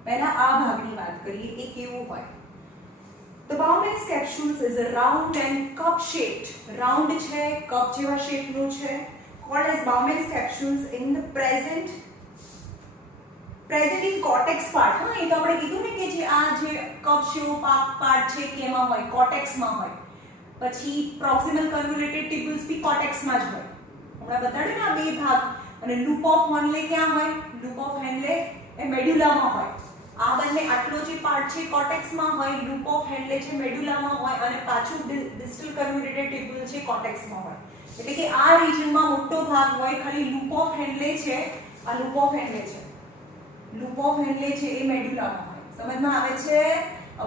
પહેલા આ ભાગની વાત કરીએ એ કેવું હોય. The Bowman's capsules is a round and cup shaped. Round છે, કપ જેવા શેપનું છે. Called as Bowman's capsules in the present present in cortex part. હા, એ તો આપણે કીધું ને કે જે આ જે કપશિયો પાર્ટ છે કેમાં હોય, કોર્ટેક્સમાં હોય. પછી પ્રોક્સિમલ કન્વોલ્યુટેડ ટ્યુબ્યુલ્સ બી કોર્ટેક્સમાં જ હોય. હમણાં બતાડ્યું ને આ બે ભાગ. અને લૂપ ઓફ હેન્લે ક્યાં હોય? લૂપ ઓફ હેન્લે એ મેડ્યુલામાં હોય. આ બંને આટલો જે પાર્ટ છે કોર્ટેક્સમાં હોય, લૂપ ઓફ હેન્લે છે મેડ્યુલામાં હોય અને પાછું ડિસ્ટલ કન્વોલ્યુટેડ ટ્યુબ્યુલ છે કોર્ટેક્સમાં હોય. એટલે કે આ રિજનમાં મોટો ભાગ હોય, ખાલી લૂપ ઓફ હેન્લે છે. આ લૂપ ઓફ હેન્લે છે, લૂપ ઓફ હેન્લે છે એ મેડ્યુલામાં હોય. સમજમાં આવે છે?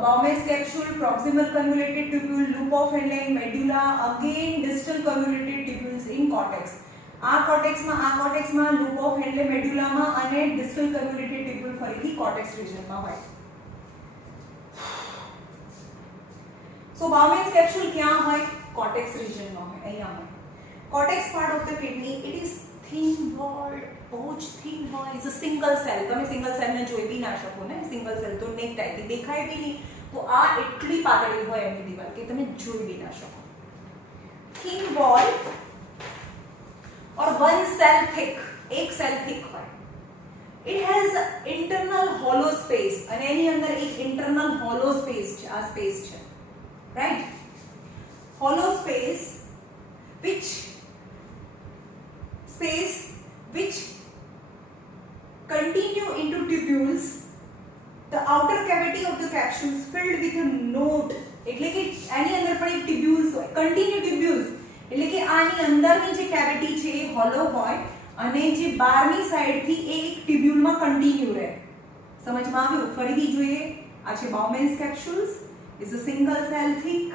Bowman's capsule, proximal convoluted tubule, loop of Henle in medulla, again distal convoluted tubules in cortex. આ કોર્ટેક્સમાં લૂપ ઓફ હેન્લે મેડ્યુલામાં અને ડિસ્ટલ કન્વોલ્યુટેડ ટ્યુબ્યુલ ફરીથી કોર્ટેક્સ રિજનમાં હોય. સો Bowman's capsule ક્યાં હોય? કોર્ટેક્સ રિજનમાં હોય, અહીંયા હોય. Cortex part of the kidney, it is thin વોલ્ડ, બહુ જ થિન હોય. Is a single cell. તમે સિંગલ સેલને જોઈ બી ના શકો ને. સિંગલ સેલ તો નેક ટાઈપની દેખાય બી નહીં. તો આ એટલી પાતળી હોય એની દીવાલ કે તમે જોઈ બી ના શકો. થિન વોલ और वन सेल थिक, एक सेल थिक હોય. It has internal hollow space અને એની અંદર એક internal hollow space છે. આ સ્પેસ છે, right? Hollow space which continue into tubules. The outer cavity of the capsule is filled with a node. એટલે કે એની અંદર પણ એક ટ્યુબ્યુલ્સ હોય, કન્ટિન્યુ ટ્યુબ્યુલ્સ. એટલે કે આની અંદરની જે કેવિટી છે એ હોલો હોય અને જે બહારની સાઈડથી એ એક ટ્યુબ્યુલમાં કન્ટિન્યુ રહે. સમજમાં આવ્યું? ફરીથી જોઈએ. આ છે Bowman's capsules. It's a single cell thick.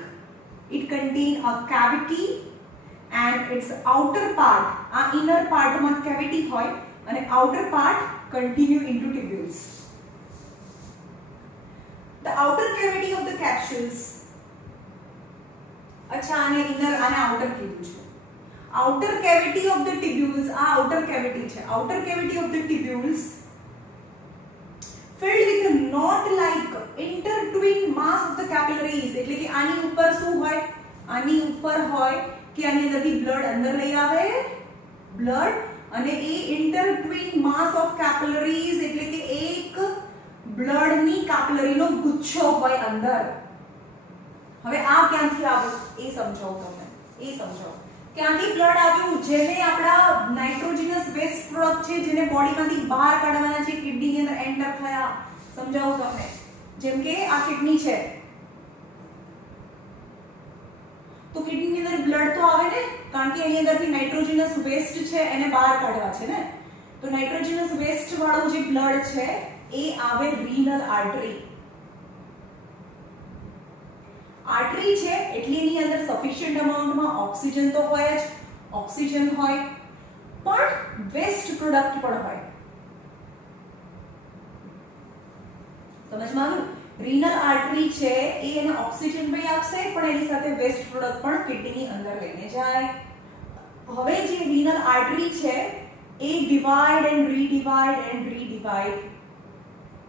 It contain a cavity and its outer part, આ inner પાર્ટમાં કેવિટી હોય અને outer part continue into tubules. The outer cavity of the capsules, अच्छा આને ઇનર આને આઉટર કીધું છે. Outer cavity of the tubules, આ outer cavity છે. Outer cavity of the tubules filled with a knot like intertwined mass of the capillaries. એટલે કે આની ઉપર શું હોય? આની ઉપર હોય કે આની અંદરથી બ્લડ અંદર લઈ આવે, બ્લડ, અને એ intertwined mass of capillaries એટલે કે એક બ્લડની કેપિલરીનો ગુચ્છો હોય અંદર. હવે આ ક્યાંથી આવ્યું એ સમજાવું તમને. એ સમજાવો ક્યાંથી બ્લડ આવ્યું? જેને આપણા નાઇટ્રોજનસ વેસ્ટ પ્રોડક્ટ છે જેને બોડીમાંથી બહાર કાઢવાના છે, કિડનીની અંદર એન્ટર થયા. સમજાવું તમને. જેમ કે આ કિડની છે તો કિડનીની અંદર બ્લડ તો આવે ને, કારણ કે એની અંદરથી નાઇટ્રોજનસ વેસ્ટ છે એને બહાર કાઢવા છે ને. તો નાઇટ્રોજનસ વેસ્ટ વાળું જે બ્લડ છે એ આવે રીનલ આર્ટરી. આર્ટરી છે એટલે એની અંદર સફિશિયન્ટ અમાઉન્ટમાં ઓક્સિજન તો હોય જ, ઓક્સિજન હોય પણ વેસ્ટ પ્રોડક્ટ પણ હોય. સમજમાં આવ્યું? રીનલ આર્ટરી છે એ એને ઓક્સિજન પણ આપશે પણ એની સાથે વેસ્ટ પ્રોડક્ટ પણ કિડનીની અંદર લઈને જાય. હવે જે રીનલ આર્ટરી છે એ ડિવાઇડ એન્ડ રીડિવાઇડ,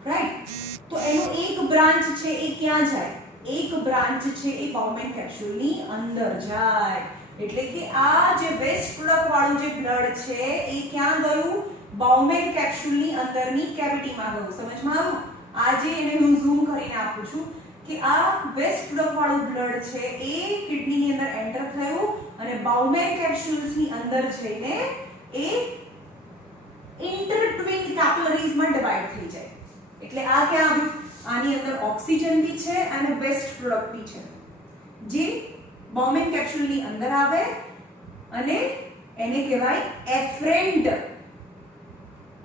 રાઈટ? તો એનું એક બ્રાન્ચ છે એ ક્યાં જાય? એક બ્રાન્ચ છે એ Bowman capsule અંદર જાય. એટલે કે આ જે વેસ્ટ પ્રોડક્ટ વાળું જે બ્લડ છે એ ક્યાં ગયું? Bowman capsule ની અંદરની કેવિટીમાં ગયું. સમજમાં આવ્યું? આજે એને હું ઝૂમ કરીને આપું છું કે આ વેસ્ટ પ્રોડક્ટ વાળું બ્લડ છે એ કિડનીની અંદર એન્ટર થયું અને Bowman capsules ની અંદર જઈને એ ઇન્ટરટ્વિન્ડ કેપિલરીઝમાં ડિવાઇડ થઈ જાય. એટલે આ ક્યાં આવ્યું? આની અંદર ઓક્સિજન બી છે અને વેસ્ટ પ્રોડક્ટ બી છે જે Bowman capsule ની અંદર આવે અને એને કહેવાય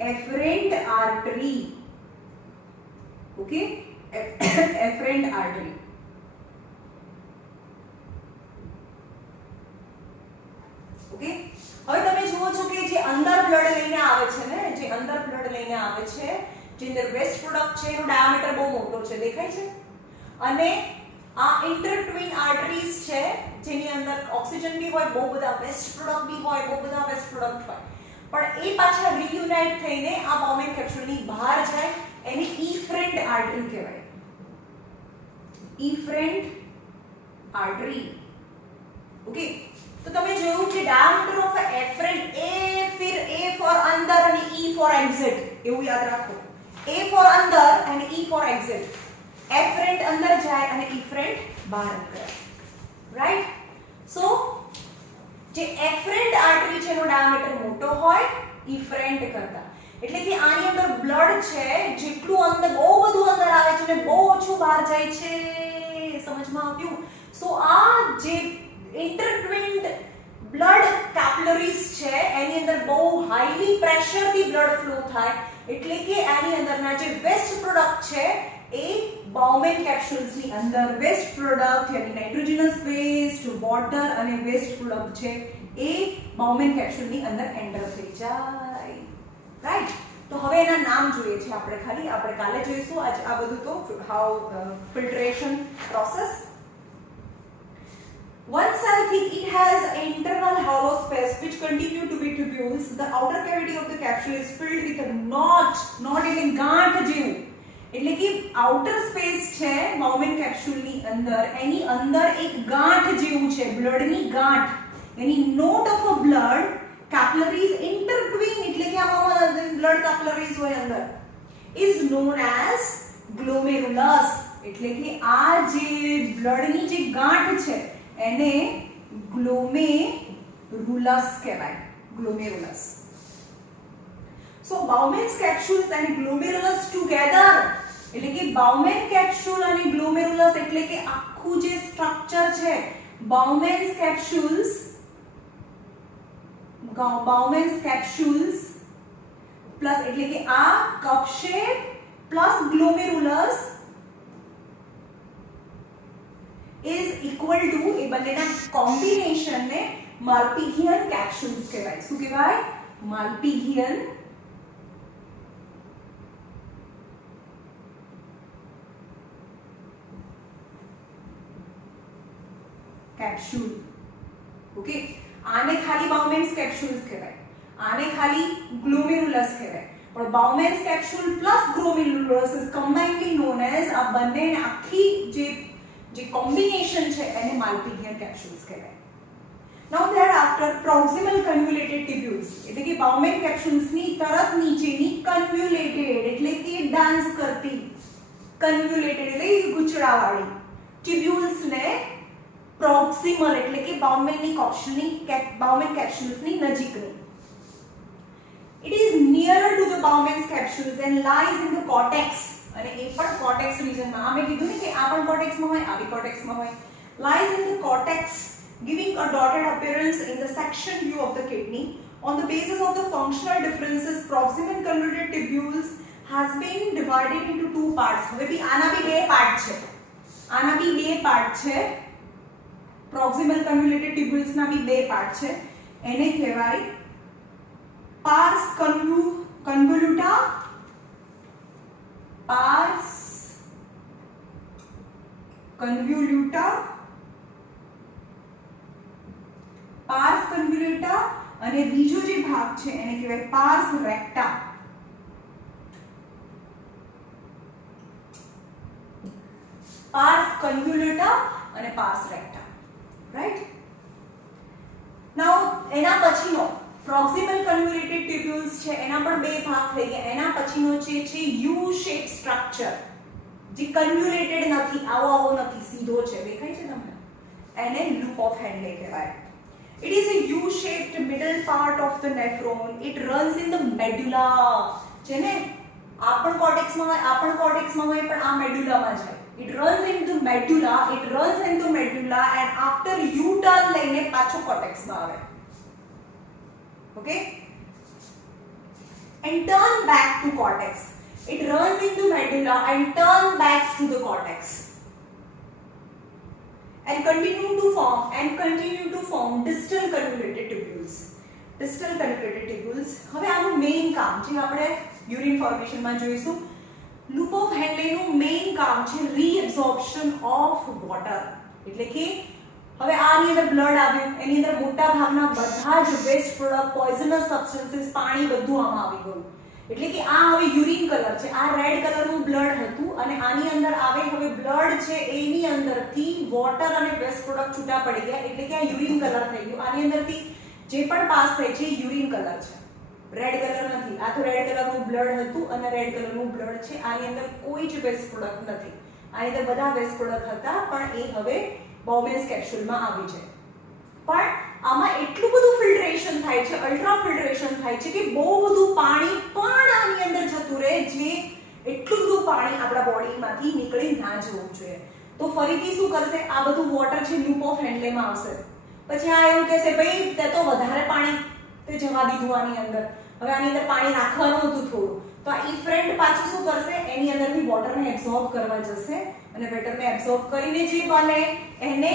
afferent artery. Okay, afferent artery. Okay, હવે તમે જુઓ છો કે જે અંદર બ્લડ લઈને આવે છે ને, જે અંદર બ્લડ લઈને આવે છે, જે અંદર વેસ્ટ પ્રોડક્ટ છે એનો ડાયામીટર બહુ મોટો છે, દેખાય છે? અને આ ઇન્ટરટ્વિન આર્ટરીઝ છે જેની અંદર ઓક્સિજન બી હોય, બહુ બધા વેસ્ટ પ્રોડક્ટ બી હોય, બહુ બધા વેસ્ટ પ્રોડક્ટ હોય, પણ એ પાછા રિયુનાઇટ થઈને આ Bowman capsule ની બહાર જાય. એને ઇફરન્ટ આર્ટરી કહેવાય. ઇફરન્ટ આર્ટરી. ઓકે, તો તમે જોયું કે ડાયામીટર ઓફ એફરન્ટ, એ ફિર એ ફોર અંદર અને ઈ ફોર એક્ઝિટ, એવું યાદ રાખો. A for અંદર અને E for exit. Afferent અંદર જાય અને efferent બહાર નીકળે. રાઈટ? સો જે afferent આર્ટરી છે એનો ડાયામીટર મોટો હોય efferent કરતા. એટલે કે આની અંદર બ્લડ છે જેટલું અંદર બહુ બધું અંદર આવે છે અને બહુ ઓછું બહાર જાય છે. સમજમાં આવ્યું? સો આ જે ઇન્ટરટ્વિન્ડ બ્લડ કેપિલરીઝ છે એની અંદર બહુ હાઈલી પ્રેશરથી બ્લડ ફ્લો થાય, એટલે કે આની અંદરના જે વેસ્ટ પ્રોડક્ટ છે એ બાઉમેન કેપ્સ્યુલ્સ ની અંદર વેસ્ટ પ્રોડક્ટ યાની નાઇટ્રોજનસ વેસ્ટ, વોટર અને વેસ્ટ પ્રોડક્ટ છે એ બાઉમેન કેપ્સ્યુલ ની અંદર એન્ટર થઈ જાય. રાઈટ? તો હવે એના નામ જોઈએ છે આપણે, ખાલી આપણે કાલે જોઈશું. આજ આ બધું તો how filtration process. One cell thick, it has an internal hollow space which continue to be tubules. The outer cavity of the capsule is filled with a knot એટલે ગાંઠ જેવું. એટલે કે આઉટર સ્પેસ છે બાઉમેન કેપ્સ્યુલ ની અંદર, એની અંદર એક ગાંઠ જેવું છે, બ્લડની ગાંઠ, એની knot of a blood capillaries intertwine એટલે કે આમાં બ્લડ કેપિલરીઝ હોય અંદર, is known as glomerulus. એટલે કે આ જે બ્લડની જે ગાંઠ છે એને ગ્લોમેરુલસ કહેવાય. ગ્લોમેરુલસ. સો બાઉમેન્સ કેપ્સ્યુલ્સ એન્ડ ગ્લોમેરુલસ ટુગેધર એટલે કે બાઉમેન કેપ્સ્યુલ અને ગ્લોમેરુલસ એટલે કે આખું જે સ્ટ્રક્ચર છે બાઉમેન્સ કેપ્સ્યુલ્સ પ્લસ એટલે કે આ cup shape plus glomerulus is equal to એ બંનેના કોમ્બિનેશન ને માલ્પિઘિયન કેપ્સ્યુલ્સ કહેવાય. શું કહેવાય? માલ્પિઘિયન કેપ્સ્યુલ. ઓકે, આને ખાલી બાઉમેન્સ કેપ્સ્યુલ્સ કહેવાય, આને ખાલી ગ્લોમેરુલસ કહેવાય. પણ Bowman's capsule plus glomerulus is combinedly known as આ બંને આખી જે કોમ્બિનેશન છે એને માલ્પિઘિયન કેપ્સ્યુલ્સ કહેવાય. નાઉ thereafter proximal convoluted tubules એટલે કે બાઉમેન કેપ્સ્યુલ્સ ની તરત નીચેની કન્વ્યુલેટેડ એટલે કે ડાન્સ કરતી, કન્વ્યુલેટેડ એટલે ગૂંચળાવાળી ટ્યુબ્યુલ્સ ને પ્રોક્સિમલ એટલે કે બાઉમેન કેપ્સ્યુલ્સ ની નજીકની. It is nearer to the Bowman's capsules and lies in the cortex. અને એ પણ કોર્ટેક્સ રિજનમાં. આ મેં કીધું ને કે આ પણ કોર્ટેક્સમાં હોય, આ બી કોર્ટેક્સમાં હોય. Lies in the cortex, giving a dotted appearance in the section view of the kidney. On the basis of the functional differences, proximal convoluted tubules has been divided into two parts. હવે બી આના બી બે part છે. આના બી બે part છે. proximal convoluted tubules ના બી બે part છે. એને કહેવાય pars convoluta, pars convoluta, pars convoluta અને બીજો જે ભાગ છે એને કહેવાય pars recta. pars convoluta અને pars recta. રાઈટ? નાઉ એના પછીનો proximal convoluted tubules છે એના પણ બે ભાગ થઈ ગયા. એના પછીનો છે U shape structure જે convoluted નથી, આવો નથી, સીધો છે. દેખાય છે તમને? એને loop of Henle કહેવાય. It is a U shaped middle part of the nephron. It runs in the medulla. છે ને આ પણ કોર્ટેક્સમાં હોય, આ પણ કોર્ટેક્સમાં હોય, પણ આ મેડ્યુલામાં જાય. It runs into medulla, and after U-turn લઈને પાછો કોર્ટેક્સમાં આવે. Okay, and turn back to cortex. It runs into medulla and turn back to the cortex and continue to form distal convoluted tubules. હવે આનું મેઇન કામ જે આપણે urine ફોર્મેશનમાં જોઈશું, loop of હેન્ડલેનું main કામ છે રીએબ્સોર્પ્શન ઓફ વોટર. એટલે કે હવે આની અંદર બ્લડ આવ્યું, એની અંદર મોટા ભાગના બધા જ વેસ્ટ પ્રોડક્ટ, પોઈઝનસ સબસ્ટન્સીસ, પાણી બધું આમાં આવી ગયું. એટલે કે આ હવે યુરિન કલર છે, આ રેડ કલરનું બ્લડ હતું અને આની અંદર આવે હવે બ્લડ છે એની અંદરથી વોટર અને વેસ્ટ પ્રોડક્ટ છૂટા પડી ગયા એટલે કે આ યુરિન કલર થઈ ગયું. આની અંદરથી જે પણ પાસ થાય છે યુરિન કલર છે. રેડ કલર નથી, આ તો રેડ કલરનું બ્લડ હતું અને રેડ કલરનું બ્લડ છે. આની અંદર કોઈ જ વેસ્ટ પ્રોડક્ટ નથી. આની અંદર બધા વેસ્ટ પ્રોડક્ટ હતા પણ એ હવે બોબેન્સ કેપ્સ્યુલમાં આવી છે. પણ આમાં એટલું બધું ફિલ્ટરેશન થાય છે, અલ્ટ્રા ફિલ્ટરેશન થાય છે કે બહુ બધું પાણી પણ આની અંદર જતું રહે, જે એટલું બધું પાણી આપણા બોડીમાંથી નીકળી ના જવું જોઈએ. તો ફરીથી શું કરશે, આ બધું વોટર છે લૂપ ઓફ હેન્ડલેમાં આવશે. પછી આ એવું કહેશે ભાઈ તે તો વધારે પાણી તે જવા દીધું આની અંદર, હવે આની અંદર પાણી નાખવાનું હતું થોડું. તો આ ઇફ્રેન્ટ પાછું શું કરશે, એની અંદરથી વોટરને એબ્સોર્બ કરવા જશે અને વોટરને એબ્સોર્બ કરીને જે બને એને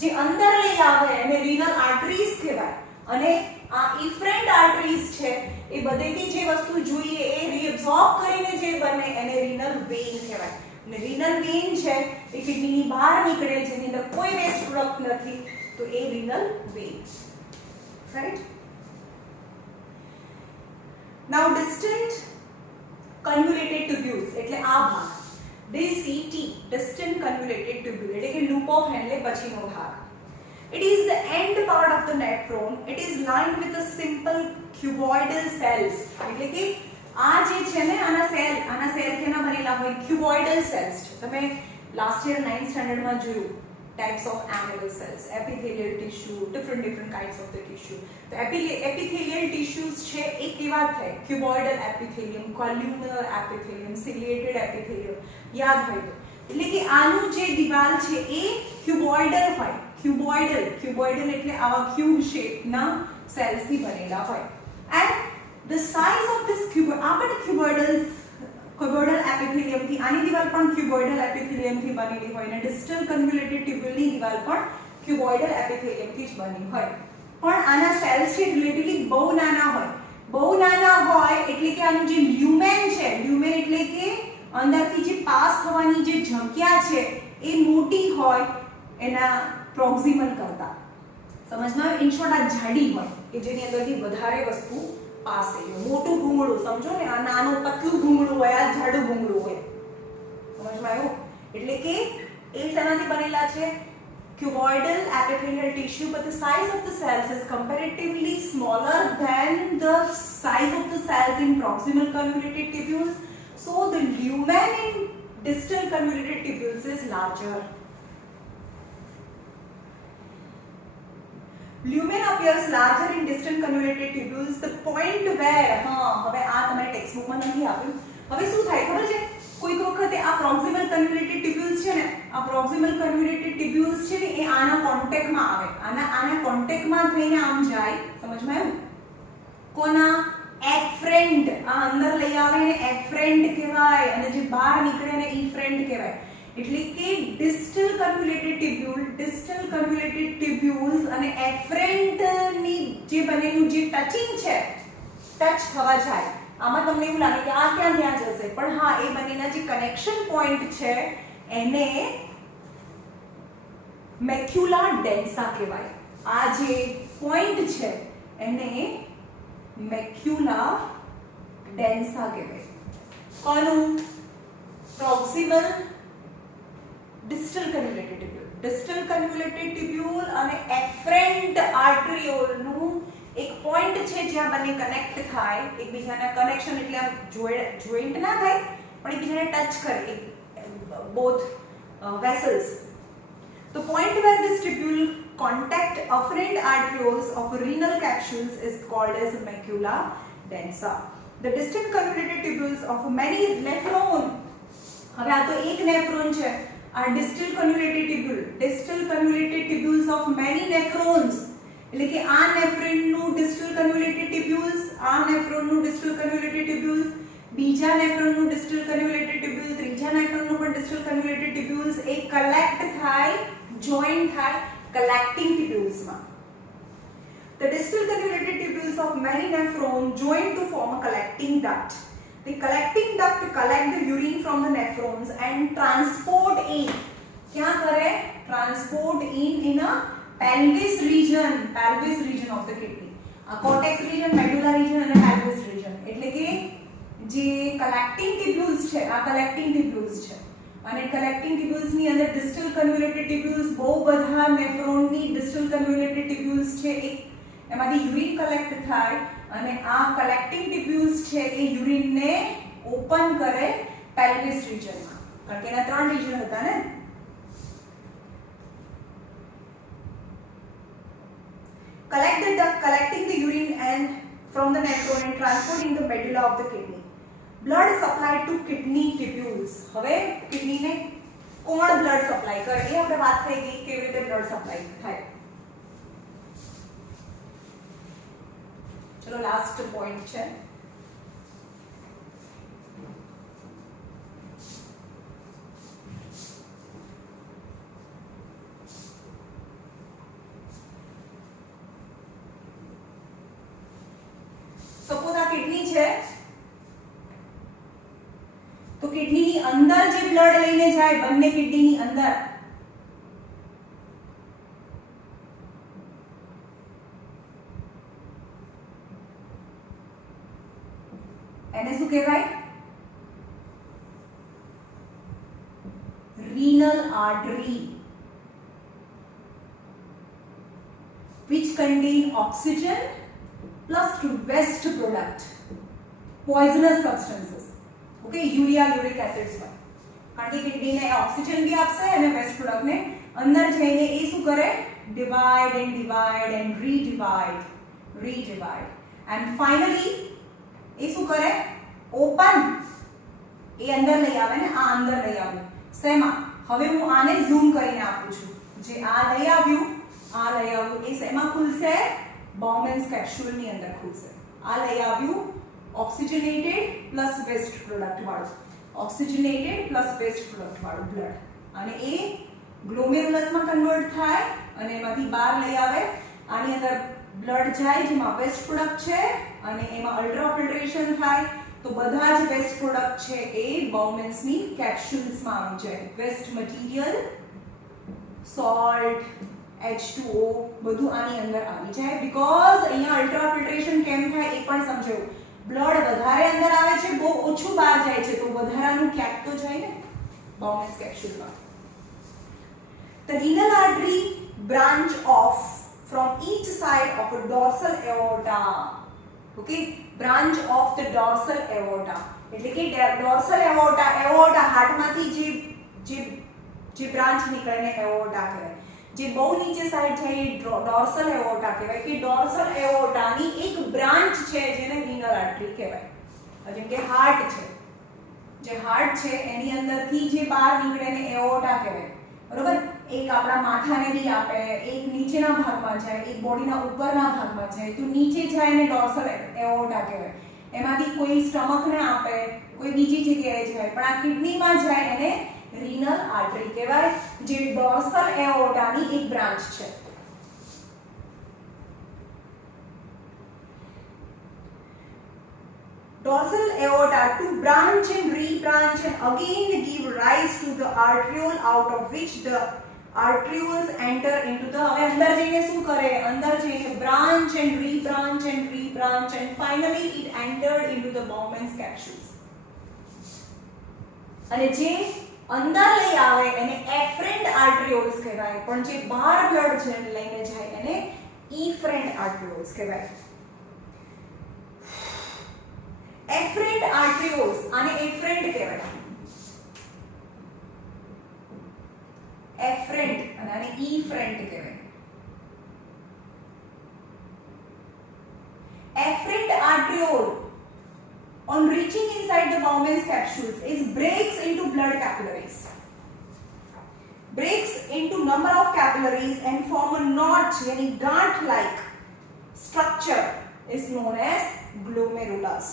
જે અંદર લઈ આવે એને રીનલ આર્ટરીઝ કહેવાય. અને આ ઇફ્રેન્ટ આર્ટરીઝ છે એ બધેથી જે વસ્તુ જોઈએ એ રીએબ્સોર્બ કરીને જે બને એને રીનલ વેઇન કહેવાય. અને રીનલ વેઇન છે એ કિડનીની બહાર નીકળે, જેની અંદર કોઈ વેસ્ટ પ્રોડક્ટ નથી, તો એ રીનલ વેઇન. રાઈટ. નાઉ ડિસ્ટન્ટ કન્વ્યુલેટેડ ટ્યુબ્યુલ્સ એટલે આ ભાગ DCT, distant convoluted tubule એટલે કે loop of Henle પછીનો ભાગ. It is the end part of the nephron. It is lined with a simple cuboidal cells. એટલે કે આ જે છે ને આના સેલ કેના બનેલા હોય, cuboidal cells. તમે લાસ્ટ યર 9th સ્ટાન્ડર્ડ માં જોયું types of animal cells, epithelial tissue, different kinds of the tissue. તો epithelial tissues છે એ કેવા થાય, cuboidal epithelium, columnar epithelium, ciliated epithelium. યાદ હોય તો એટલે કે આનું જે દિવાલ છે એ ક્યુબોઇડલ હોય. ક્યુબોઇડલ એટલે આવા ક્યુબ શેપના સેલ્સ થી બનેલા હોય. And the size of this cuboidal epithelium થી આની દિવાલ પણ ક્યુબોઇડલ એપિથેલિયમ થી બનેલી હોય અને ડિસ્ટલ કન્વ્યુલેટેડ ટ્યુબ્યુલ ની દિવાલ પણ ક્યુબોઇડલ એપિથેલિયમ થી જ બની હોય. પણ આના સેલ્સ છે રિલેટિવલી બહુ નાના હોય. બહુ નાના હોય એટલે કે આનું જે લ્યુમેન છે, લ્યુમેન એટલે કે અંદરથી જે પાસ થવાની જે જગ્યા છે એ મોટી હોય એના પ્રોક્સિમલ કરતા. સમજમાં? ઇન શોર્ટ આ જાડી હોય કે જેની અંદરથી વધારે વસ્તુ પાસ થઈ હોય. મોટું ભૂંગળું સમજો ને, આ નાનું પતલું ભૂંગળું હોય, આ જાડું ભૂંગળું હોય. સમજમાં આવ્યું? એટલે કે એ શેનાથી બનેલા છે? Cuboidal epithelial tissue, but the size of the cells is comparatively smaller than the size of the cells in proximal convoluted tubules. So the lumen in distal convoluted tubules is larger. Lumen appears larger in distal convoluted tubules. The point where હવે આ તમારે text બુકમાં નથી આપ્યું. હવે શું થાય ખબર છે? કોઈક વખતે આ પ્રોક્સિમલ કન્વ્યુલેટેડ ટ્યુબ્યુલ્સ છે ને, આ પ્રોક્સિમલ કન્વ્યુલેટેડ ટ્યુબ્યુલ્સ છે ને એ આના કોન્ટેક્ટમાં આવે. આના કોન્ટેક્ટમાં થઈને આમ જાય. સમજમાં આવ્યું? કોના? એફ્રેન્ટ. આ અંદર લઈ આવે ને એફ્રેન્ટ કહેવાય અને જે બહાર નીકળે ને ઇફ્રેન્ટ કહેવાય. એટલે કે ડિસ્ટલ કન્વ્યુલેટેડ ટ્યુબ્યુલ્સ અને એફ્રેન્ટ ની જે બનેલું જે ટચિંગ છે, ટચ થવા જાય. આમાં તમને એવું લાગે કે આ ક્યાં ત્યાં જશે, પણ હા એ બંનેના જે કનેક્શન પોઈન્ટ છે એને મેક્યુલા ડેન્સા કહેવાય. આ જે પોઈન્ટ છે એને મેક્યુલા ડેન્સા કહેવાય. કોનું? Proximal distal convoluted tubule. Distal convoluted tubule અને efferent arteriole નું એક પોઈન્ટ છે જ્યાં બંને કનેક્ટ થાય એકબીજાના. કનેક્શન એટલે આમ જોઈન્ટ ના થાય પણ એકબીજાને ટચ કરે both vessels. The point where this tubule contact afferent arterioles of renal capsules is called as macula densa. The distant convoluted tubules of many nephron. હવે આ તો એક નેફ્રોન છે. Are distal convoluted tubules of many nephrons. એટલે કે આ નેફ્રોનનું distal convoluted tubules, આ નેફ્રોનનું distal convoluted tubules, બીજા નેફ્રોનનું distal convoluted tubule, ત્રીજા નેફ્રોનનું પણ distal convoluted tubules એ કલેક્ટ થાય, જોઈન થાય collecting tubules માં. The distal convoluted tubules of many nephrons join to form a collecting duct. The collecting duct collect the urine from the nephrons and transport in. क्या करे? Transport in a pelvis region of the kidney. A cortex region, medulla region and a pelvis region. એટલે કે જે collecting tubules છે, આ collecting tubules છે. અને collecting tubules ની અંદર distal convoluted tubules બહુ બધા nephron ની distal convoluted tubules છે. એમાંથી યુરિન કલેક્ટ થાય અને આ કલેક્ટિંગ ટિપ્યુલ્સ છે એ યુરિનને ઓપન કરે પેલ્વિસ રિજનમાં, કારણ કે એના 3 રિજન હતા ને. collecting the urine and from the nephron and transporting the medulla of the kidney. Blood supplied to kidney tubules. હવે કિડની ને કોણ બ્લડ સપ્લાય કરે એ આપણે વાત થઈ ગઈ કેવી રીતે બ્લડ સપ્લાય થાય. ચલો લાસ્ટ પોઈન્ટ છે. સપોઝ આ કિડની છે તો કિડનીની અંદર જે બ્લડ લઈને જાય બંને કિડનીની અંદર એને શું કહેવાય? renal artery which contain oxygen plus waste product, poisonous substances. Okay, urea, uric acids હોય, કારણ કે કિડનીને ઓક્સિજન બી આપશે અને વેસ્ટ પ્રોડક્ટને અંદર જઈને એ શું કરે? ડિવાઇડ એન્ડ રીડિવાઇડ એન્ડ ફાઇનલી એ શું કરે? ઓપન એ અંદર લઈ આવે ને આ અંદર લઈ આવ્યું શેમાં? હવે હું આને ઝૂમ કરીને આપું છું. જે આ લઈ આવ્યું એ શેમાં ખુલશે? બાઉમેન્સ કેપ્સ્યુલની અંદર ખુલશે. આ લઈ આવ્યું ઓક્સિજનેટેડ પ્લસ વેસ્ટ પ્રોડક્ટ વાળું, બ્લડ, અને એ ગ્લોમેરુલસમાં કન્વર્ટ થાય અને એમાંથી બહાર લઈ આવે. આની અંદર બ્લડ જાય જેમાં વેસ્ટ પ્રોડક્ટ છે અને એમાં અલ્ટ્રા ફિલ્ટ્રેશન થાય તો બધા જ વેસ્ટ પ્રોડક્ટ છે એ બાઉમેન્સની કેપ્સ્યુલ્સમાં આવી જાય. વેસ્ટ મટીરિયલ, સોલ્ટ, H2O બધું આની અંદર આવી જાય. બીકોઝ અહીંયા અલ્ટ્રા ફિલ્ટ્રેશન કેમ થાય એ પણ સમજાવું. બ્લડ વધારે અંદર આવે છે, બહુ ઓછું બહાર જાય છે, તો વધારાનું ક્યાંક તો જાય ને બાઉમેન્સ કેપ્સ્યુલમાં. The renal artery branch off from each side of a dorsal aorta. Okay, branch of the dorsal aorta. એટલે કે dorsal aorta હાર્ટમાંથી જે બ્રાન્ચ નીકળે ને એઓર્ટા કહેવાય. જે બહુ નીચે સાઈડ છે એ ડોર્સલ એઓર્ટા કહેવાય કે ડોર્સલ એઓર્ટાની એક બ્રાન્ચ છે જેને રીનલ આર્ટરી કહેવાય. જેમ કે હાર્ટ છે, જે હાર્ટ છે એની અંદરથી જે બહાર નીકળે ને એઓર્ટા કહેવાય. બરોબર? એક આપણા માથાને બી આપે, એક નીચેના ભાગમાં જાય, એક બોડીના ઉપરના ભાગમાં જાય. તો નીચે જાય ને ડોર્સલ એઓર્ટા કહેવાય. એમાંથી કોઈ સ્ટમકને આપે, કોઈ બીજી જગ્યાએ જાય, પણ આ કિડનીમાં જાય એને રીનલ આર્ટરી કહેવાય, જે ડોર્સલ એઓર્ટાની એક બ્રાન્ચ છે. Dorsal aorta to branch and rebranch and again give rise to the arteriole out of which the arterioles enter into the. હવે અંદર જઈને શું કરે? અંદર જઈને branch and rebranch and finally it entered into the Bowman's capsules. અને જે અંદર લઈ આવે એને efferent arterioles કહેવાય, પણ જે બહાર બ્લડ લઈને જાય એને efferent arterioles કહેવાય. efferent arterioles આને efferent કહેવાય. efferent અને આને efferent કહેવાય. efferent arteriole on reaching inside the Bowman's capsules is breaks into blood capillaries. Breaks into number of capillaries and form a knot yani gant like structure is known as glomerulus.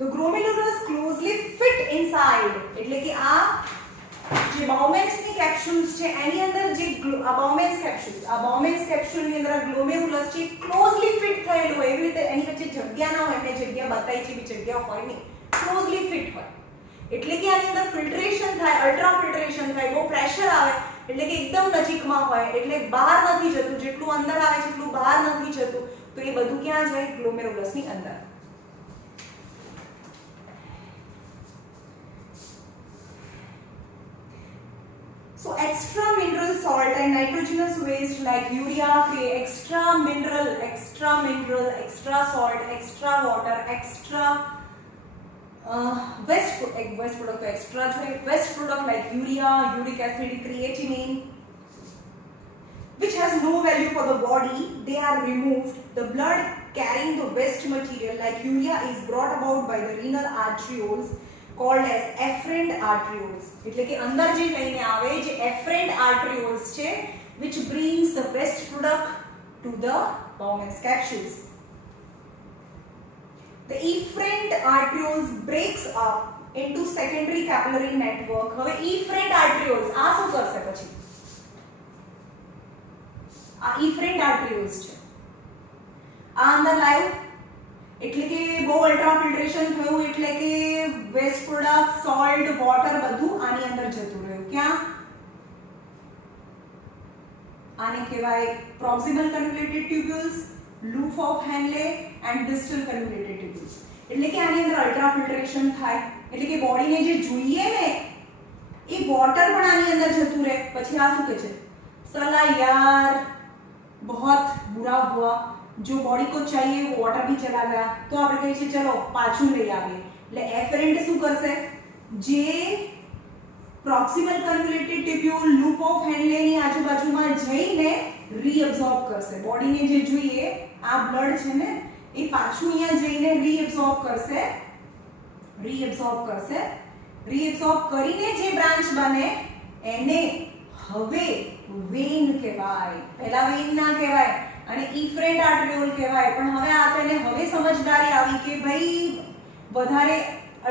The glomerulus closely fit inside એટલે કે આ જે બાઉમેન્સ ની capsules છે એની અંદર જે આ બાઉમેન્સ capsule ની અંદર ગ્લોમેરુલસ છે ક્લોઝલી ફિટ થયેલું હોય, એવી રીતે એની વચ્ચે જગ્યા ના હોય, એમને જગ્યા બતાઈ છે બી જગ્યા હોય નહીં, ક્લોઝલી ફિટ હોય. એટલે કે આની અંદર ફિલ્ટ્રેશન થાય, અલ્ટ્રા ફિલ્ટ્રેશન થાય, બહુ પ્રેશર આવે એટલે કે એકદમ નજીકમાં હોય, એટલે બહાર નથી જતું, જેટલું અંદર આવે છે એટલું બહાર નથી જતું. તો એ બધું ક્યાં જાય? ગ્લોમેરુલસ ની અંદર. So extra mineral salt and nitrogenous waste like urea create extra mineral, extra salt, extra water, extra waste product extra waste product like urea, uric acid, creatinine, which has no value for the body. They are removed. The blood carrying the waste material like urea is brought about by the renal arterioles called as afferent arterioles. એટલે કે અંદર જે લઈને આવે જે afferent arterioles છે which brings the waste product to the Bowman's capsules. The efferent arterioles breaks up into secondary capillary network. હવે efferent arterioles આ શું કરશે પછી? આ efferent arterioles છે. આ અંદર લાવ્યું એટલે કે બહુ અલ્ટ્રા ફિલ્ટ્રેશન થયું એટલે કે વેસ્ટ પ્રોડક્ટ, સોલ્ટ, વોટર બધું આની અંદર જતું રહ્યું. ક્યાં? આને કહેવાય proximal convoluted tubules, loop of Henle and distal convoluted tubules. એટલે કે આની અંદર અલ્ટ્રા ફિલ્ટ્રેશન થાય એટલે કે બોડીને જે જોઈએ ને એ વોટર પણ આની અંદર જતું રહે. પછી આ શું કહે છે? સલા યાર बहुत बुरा हुआ, जो बॉडी को चाहिए वो वाटर भी चला गया, तो આપણે કહીએ છીએ ચલો પાછું લઈ આવીએ. એટલે એફરન્ટ શું કરશે? જે પ્રોક્સિમલ કન્વોલ્યુટેડ ટ્યુબ્યુલ, લૂપ ઓફ હેનલે ની આજુબાજુમાં જઈને રીઅબ્સોર્બ કરશે. બોડીને જે જોઈએ આ બ્લડ છે ને એ પાછું અહીંયા જઈને રીઅબ્સોર્બ કરશે. રીઅબ્સોર્બ કરીને જે બ્રાન્ચ બને એને હવે વેન કહેવાય. પહેલા વેન ના કહેવાય અને ઇફરેન્ટ આર્ટરિયોલ કહેવાય. પણ હવે આ તો એને હવે સમજદારી આવી કે ભાઈ વધારે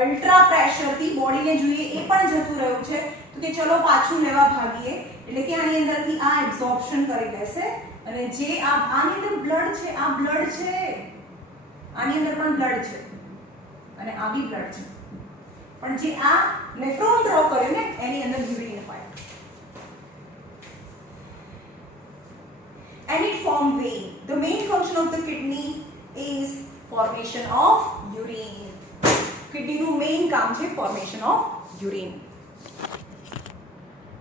અલ્ટ્રા પ્રેશરથી બોડીને જોઈએ એ પણ જતું રહ્યું છે તો કે ચલો પાછું લેવા ભાગીએ. એટલે કે આની અંદરથી આ એબ્ઝોર્પ્શન કરી લેશે અને જે આની અંદર બ્લડ છે, આ બ્લડ છે, આની અંદર પણ બ્લડ છે અને આ બી બ્લડ છે. પણ જે આ નેફ્રોન ડ્રો કર્યું ને એની અંદર યુરિન હોય. And it form vein. The main function of the kidney is formation of urine. Kidney નું main કામ છે formation of urine.